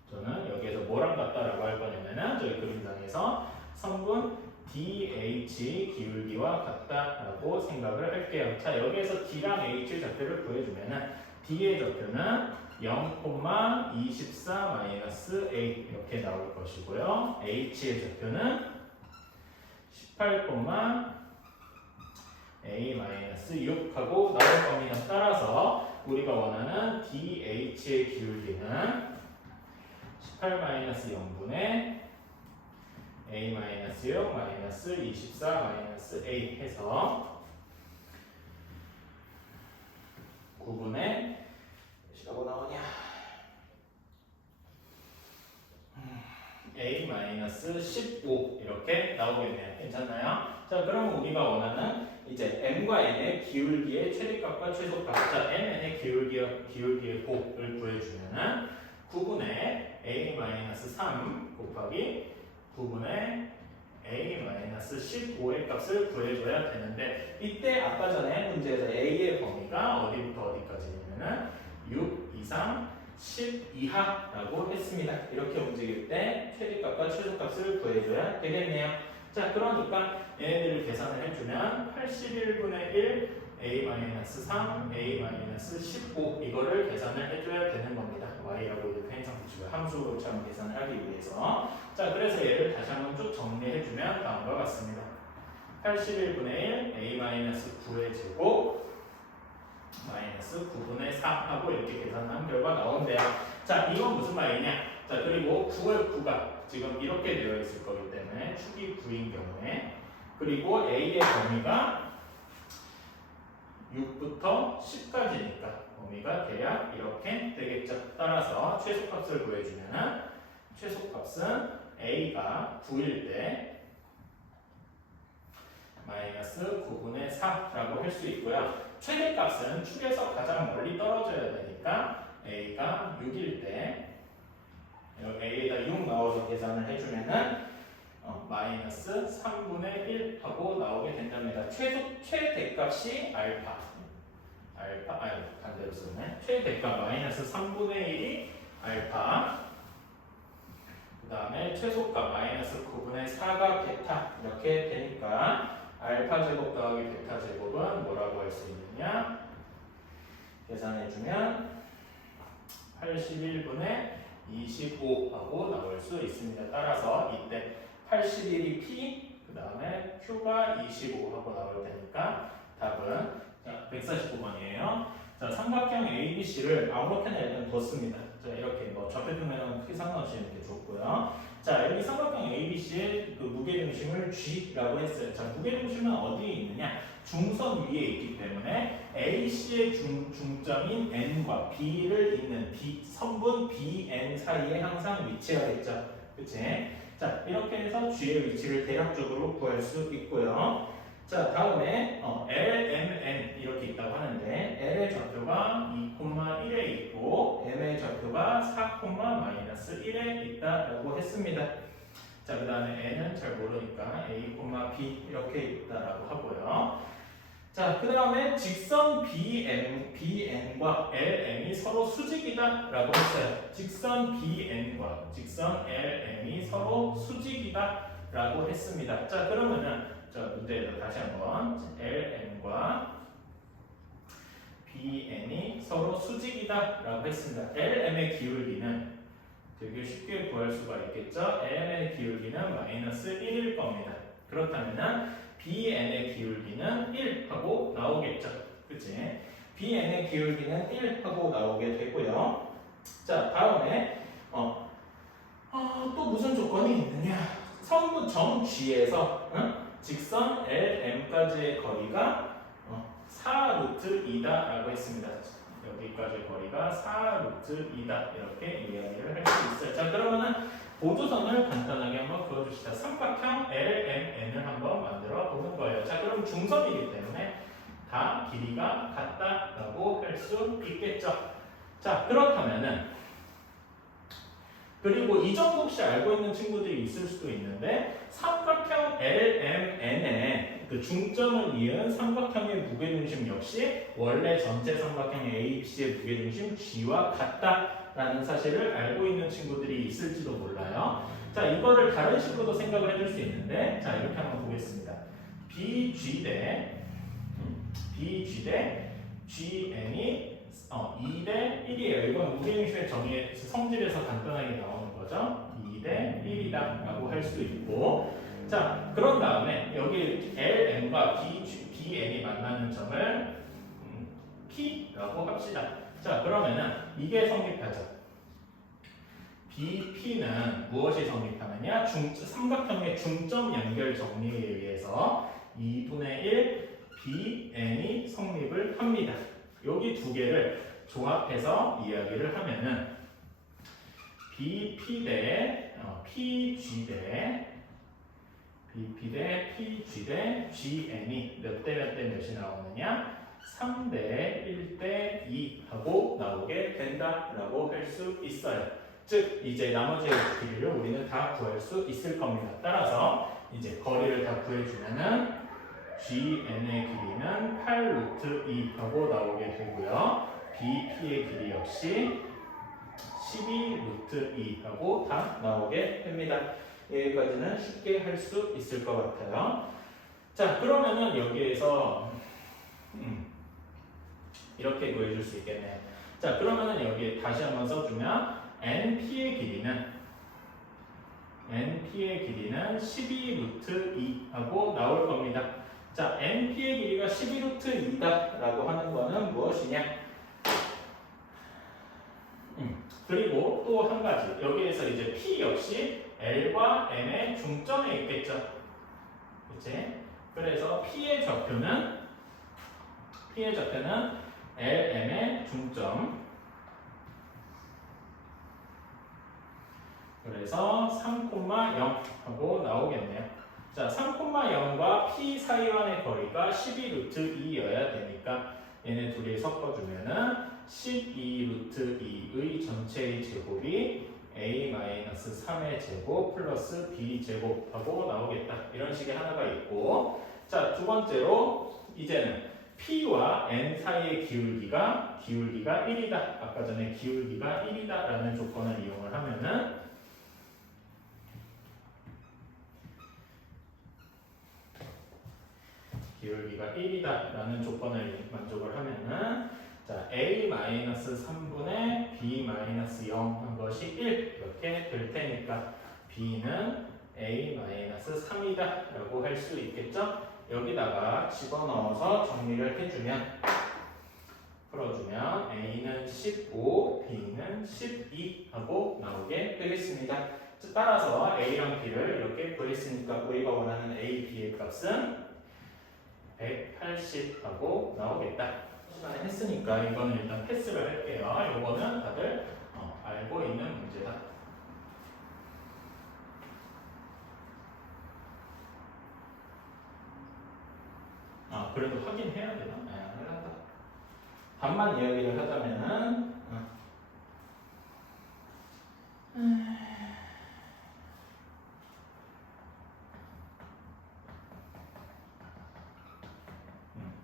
저는 여기에서 뭐랑 같다라고 할 거냐면은 저희 그림상에서 성분 DH 기울기와 같다라고 생각을 할게요. 자, 여기에서 D랑 H 좌표를 구해주면은 D의 좌표는 0,24-A 이렇게 나올 것이고요. H의 좌표는 18,A-6하고 나올 겁니다. 따라서 우리가 원하는 DH의 기울기는 18-0분의 A-6-24-A 해서 9분의 몇이라고 나오냐? A-15 이렇게 나오겠네요. 괜찮나요? 자, 그럼 우리가 원하는 이제 m과 n의 기울기의 최대값과 최소값. 자, mn의 기울기의 곱을 구해주면은 9분의 A-3 곱하기 9분의 A-15의 값을 구해줘야 되는데 이때 아까 전에 문제에서 A의 범위가 어디부터 어디까지냐면은 6 이상 10 이하라고 했습니다. 이렇게 움직일 때 최대값과 최소값을 구해줘야 되겠네요. 자, 그러니까 얘네들을 계산을 해주면 81분의 1 A-3, A-15 이거를 계산을 해줘야 되는 겁니다. Y라고 이렇게 행성수식을 함수처럼 계산을 하기 위해서. 자, 그래서 얘를 다시 한번 쭉 정리해주면 다음과 같습니다. 81분의 1 A-9의 제곱 마이너스 9분의 4 하고 이렇게 계산한 결과 나온대요. 자, 이건 무슨 말이냐? 자, 그리고 9의 9가 지금 이렇게 되어 있을 거기 때문에 축이 9인 경우에 그리고 A의 범위가 6부터 10까지니까 범위가 대략 이렇게 되겠죠. 따라서 최소값을 구해주면 최소값은 A가 9일 때 마이너스 9분의 4라고 할 수 있고요. 최대값은 축에서 가장 멀리 떨어져야 되니까 A가 6일 때 A에다 6 넣어서 계산을 해주면은 마이너스 3분의 1 하고 나오게 된답니다. 최대값이 반대로 쓰네. 최대값 마이너스 3분의 1이 알파. 그 다음에 최소값 마이너스 9분의 4가 베타 이렇게 되니까 알파 제곱 더하기 베타 제곱은 뭐라고 할 수 있느냐? 계산해주면 81분의 25하고 나올 수 있습니다. 따라서 이때 81이 P, 그 다음에 Q가 25하고 나올 테니까 답은 149번이에요. 자, 삼각형 ABC를 아무렇게나 일단 뒀습니다. 자, 이렇게 뭐 좌표평면은 크게 상관없이 이렇게 줬고요. 자, 여기 삼각형 ABC의 그 무게중심을 G라고 했어요. 자, 무게중심은 어디에 있느냐? 중선 위에 있기 때문에 AC의 중점인 N과 B를 잇는 선분 BN 사이에 항상 위치하겠죠. 그치? 자, 이렇게 해서 G의 위치를 대략적으로 구할 수 있고요. 자, 다음에 LMN 이렇게 있다고 하는데 L의 좌표가 2,1에 있고 M의 좌표가 4,-1에 있다라고 했습니다. 자, 그 다음에 N은 잘 모르니까 A, B 이렇게 있다라고 하고요. 자, 그 다음에 직선 BN과 LM이 서로 수직이다라고 했어요. 직선 BN과 직선 LM이 서로 수직이다라고 했습니다. 자, 그러면은 자, 문제에서 다시 한번 LM과 BN이 서로 수직이다라고 했습니다. LM의 기울기는 되게 쉽게 구할 수가 있겠죠. LM의 기울기는 마이너스 1일 겁니다. 그렇다면 BN의 기울기는 1 하고 나오겠죠. 그치? BN의 기울기는 1 하고 나오게 되고요. 자, 다음에 또 무슨 조건이 있느냐? 성분 점 G에서 직선 LM까지의 거리가 4루트 2다라고 했습니다. 여기까지 거리가 4루트 2다 이렇게 이야기를 할 수 있어요. 자, 그러면은 보조선을 간단하게 한번 그어줍시다. 삼각형 LMN을 한번 만들어 보는 거예요. 자, 그럼 중선이기 때문에 다 길이가 같다라고 할 수 있겠죠. 자, 그렇다면은 그리고 이 정도 혹시 알고 있는 친구들이 있을 수도 있는데 삼각형 LMN의 그 중점을 이은 삼각형의 무게중심 역시 원래 전체 삼각형 ABC의 무게중심 G와 같다라는 사실을 알고 있는 친구들이 있을지도 몰라요. 자, 이거를 다른 식으로도 생각을 해줄 수 있는데 자, 이렇게 한번 보겠습니다. BG 대 GN이 2대 1이에요. 이건 무게중심의 정의에서 성질에서 간단하게 나오는 거죠. 2대 1이다 라고 할 수 있고 자, 그런 다음에 여기 LM과 BN이 만나는 점을 P라고 합시다. 자, 그러면은 이게 성립하죠. BP는 무엇이 성립하느냐? 삼각형의 중점 연결 정리에 의해서 2분의 1 BN이 성립을 합니다. 여기 두 개를 조합해서 이야기를 하면은 BP 대 PG 대 GN이 몇 대 몇이 나오느냐? 3대 1대 2 하고 나오게 된다라고 할 수 있어요. 즉 이제 나머지 길이를 우리는 다 구할 수 있을 겁니다. 따라서 이제 거리를 다 구해주면은 GN의 길이는 8루트 2 하고 나오게 되고요. BP의 길이 역시 12루트 2 하고 다 나오게 됩니다. 여기까지는 쉽게 할 수 있을 것 같아요. 자, 그러면은 여기에서 이렇게 구해줄 수 있겠네요. 자, 그러면은 여기 다시 한번 써주면 NP의 길이는 12루트 2 하고 나올 겁니다. 자, NP의 길이가 12루트 2다 라고 하는 거는 무엇이냐? 그리고 또 한 가지 여기에서 이제 P 역시 L과 M의 중점에 있겠죠. 그치? 그래서 P의 좌표는 LM의 중점 그래서 3,0 하고 나오겠네요. 자, 3,0과 P 사이간의 거리가 12루트 2여야 되니까 얘네 둘이 섞어주면은 12루트 2의 전체의 제곱이 A-3의 제곱 플러스 B 제곱하고 나오겠다. 이런 식의 하나가 있고 자, 두 번째로 이제는 P와 N 사이의 기울기가 1이다. 아까 전에 기울기가 1이다 라는 조건을 이용을 하면은 기울기가 1이다 라는 조건을 만족을 하면은 자, A-3분의 B-0 한 것이 1 이렇게 될 테니까 B는 A-3이다 라고 할 수 있겠죠? 여기다가 집어넣어서 정리를 해주면 풀어주면 A는 15, B는 12 하고 나오게 되겠습니다. 따라서 A랑 B를 이렇게 구했으니까 우리가 원하는 A, B의 값은 180 하고 나오겠다. 시간에 했으니까 이거는 일단 패스를 할게요. 이거는 다들 알고 있는 문제다. 그래도 확인해야 되나? 해놨다. 반만 이야기를 하자면은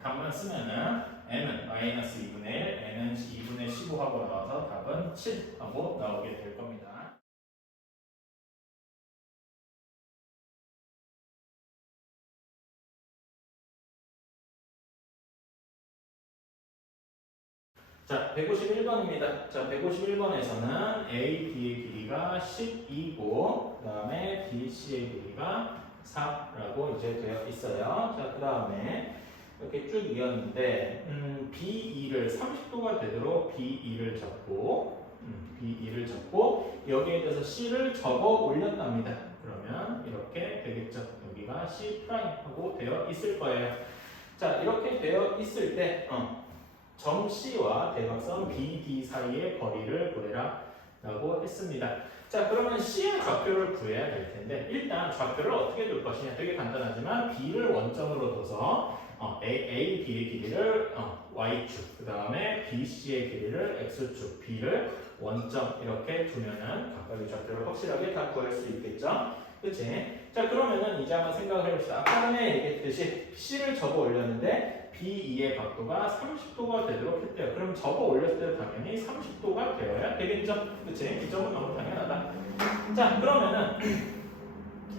답만 쓰면은 n은 마이너스 2분의 1, n은 2분의 15 하고 나와서 답은 7 하고 나오게 될 겁니다. 자, 151번입니다. 자, 151번에서는 A, B의 길이가 12고, 그 다음에 B, C의 길이가 4라고 이제 되어 있어요. 자, 그 다음에 이렇게 쭉 이었는데, B2를 30도가 되도록 B2를 잡고, B2를 잡고, 여기에 대해서 C를 접어 올렸답니다. 그러면 이렇게 되겠죠. 여기가 C' 하고 되어 있을 거예요. 자, 이렇게 되어 있을 때, 점 C와 대각선 BD 사이의 거리를 구해라 라고 했습니다. 자, 그러면 C의 좌표를 구해야 될 텐데 일단 좌표를 어떻게 둘 것이냐 되게 간단하지만 B를 원점으로 둬서 A, B의 길이를 Y축, 그 다음에 BC의 길이를 X축, B를 원점 이렇게 두면은 각각의 좌표를 확실하게 다 구할 수 있겠죠? 그치? 자, 그러면은 이제 한번 생각을 해봅시다. 아까 전에 얘기했듯이 C를 접어 올렸는데 B2의 각도가 30도가 되도록 했대요. 그럼 접어 올렸을 때 당연히 30도가 되어야 되겠죠? 그치? 이 점은 너무 당연하다. 자, 그러면은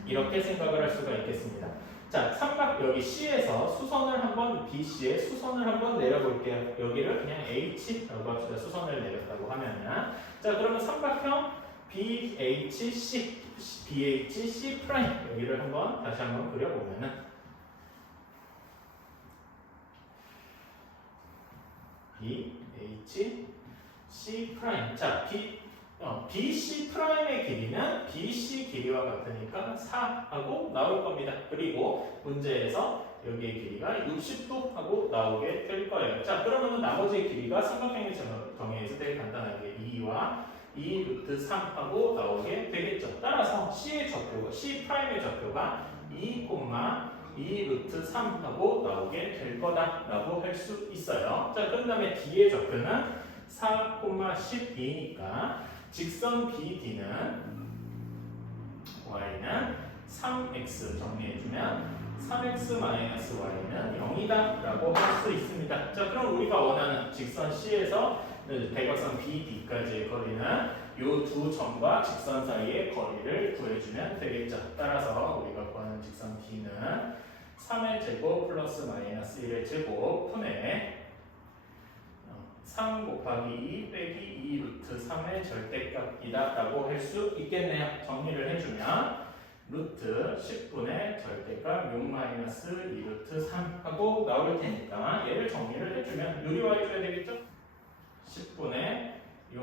이렇게 생각을 할 수가 있겠습니다. 자, 삼각 여기 C에서 수선을 한번 BC에 수선을 한번 내려볼게요. 여기를 그냥 H라고 합시다. 수선을 내렸다고 하면은 자, 그러면 삼각형 BHC BHC 프라임 여기를 한번 다시 한번 그려보면은 BH C 프라임. 자, BC 프라임의 길이는 BC 길이와 같으니까 4하고 나올 겁니다. 그리고 문제에서 여기의 길이가 60도 하고 나오게 될 거예요. 자, 그러면 나머지 길이가 삼각형의 정의에서 되게 간단하게 2와 2 루트 3 하고 나오게 되겠죠. 따라서 C의 좌표가 C 프라임의 좌표가 2, 2 루트 3 하고 나오게 될 거다라고 할 수 있어요. 자, 그 다음에 D의 좌표는 4, 12니까 직선 BD는 Y는 3x 정리해주면 3x-y는 0이다 라고 할 수 있습니다. 자, 그럼 우리가 원하는 직선 C에서 대각선 BD까지의 거리는 이 두 점과 직선 사이의 거리를 구해주면 되겠죠. 따라서 우리가 구하는 직선 D는 3의 제곱 플러스 마이너스 1의 제곱 분의 3 곱하기 2 빼기 2 루트 3의 절대값이다 라고 할 수 있겠네요. 정리를 해주면 루트 10분의 절대값 6 마이너스 2 루트 3 하고 나올 테니까 얘를 정리를 해주면 누리와 해줘야 되겠죠? 10분의 6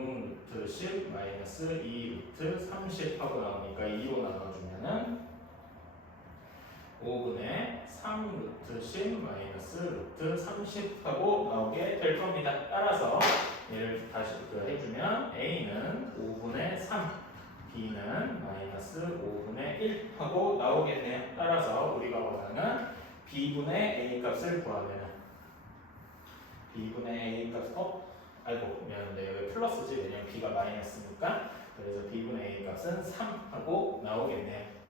루트 10 마이너스 2 루트 30 하고 나오니까 2로 나눠주면은 5분의 3 루트 10 마이너스 루트 30 하고 나오게 될 겁니다. 따라서 얘를 다시 해주면 A는 5분의 3, B는 마이너스 5분의 1 하고 나오겠네요. 따라서 우리가 원하는 B분의 A 값을 구하면 B분의 A 값, 아이고 미안한데 여기 플러스지 왜냐면 B가 마이너스니까 그래서 B분의 A 값은 3 하고 나오겠네요.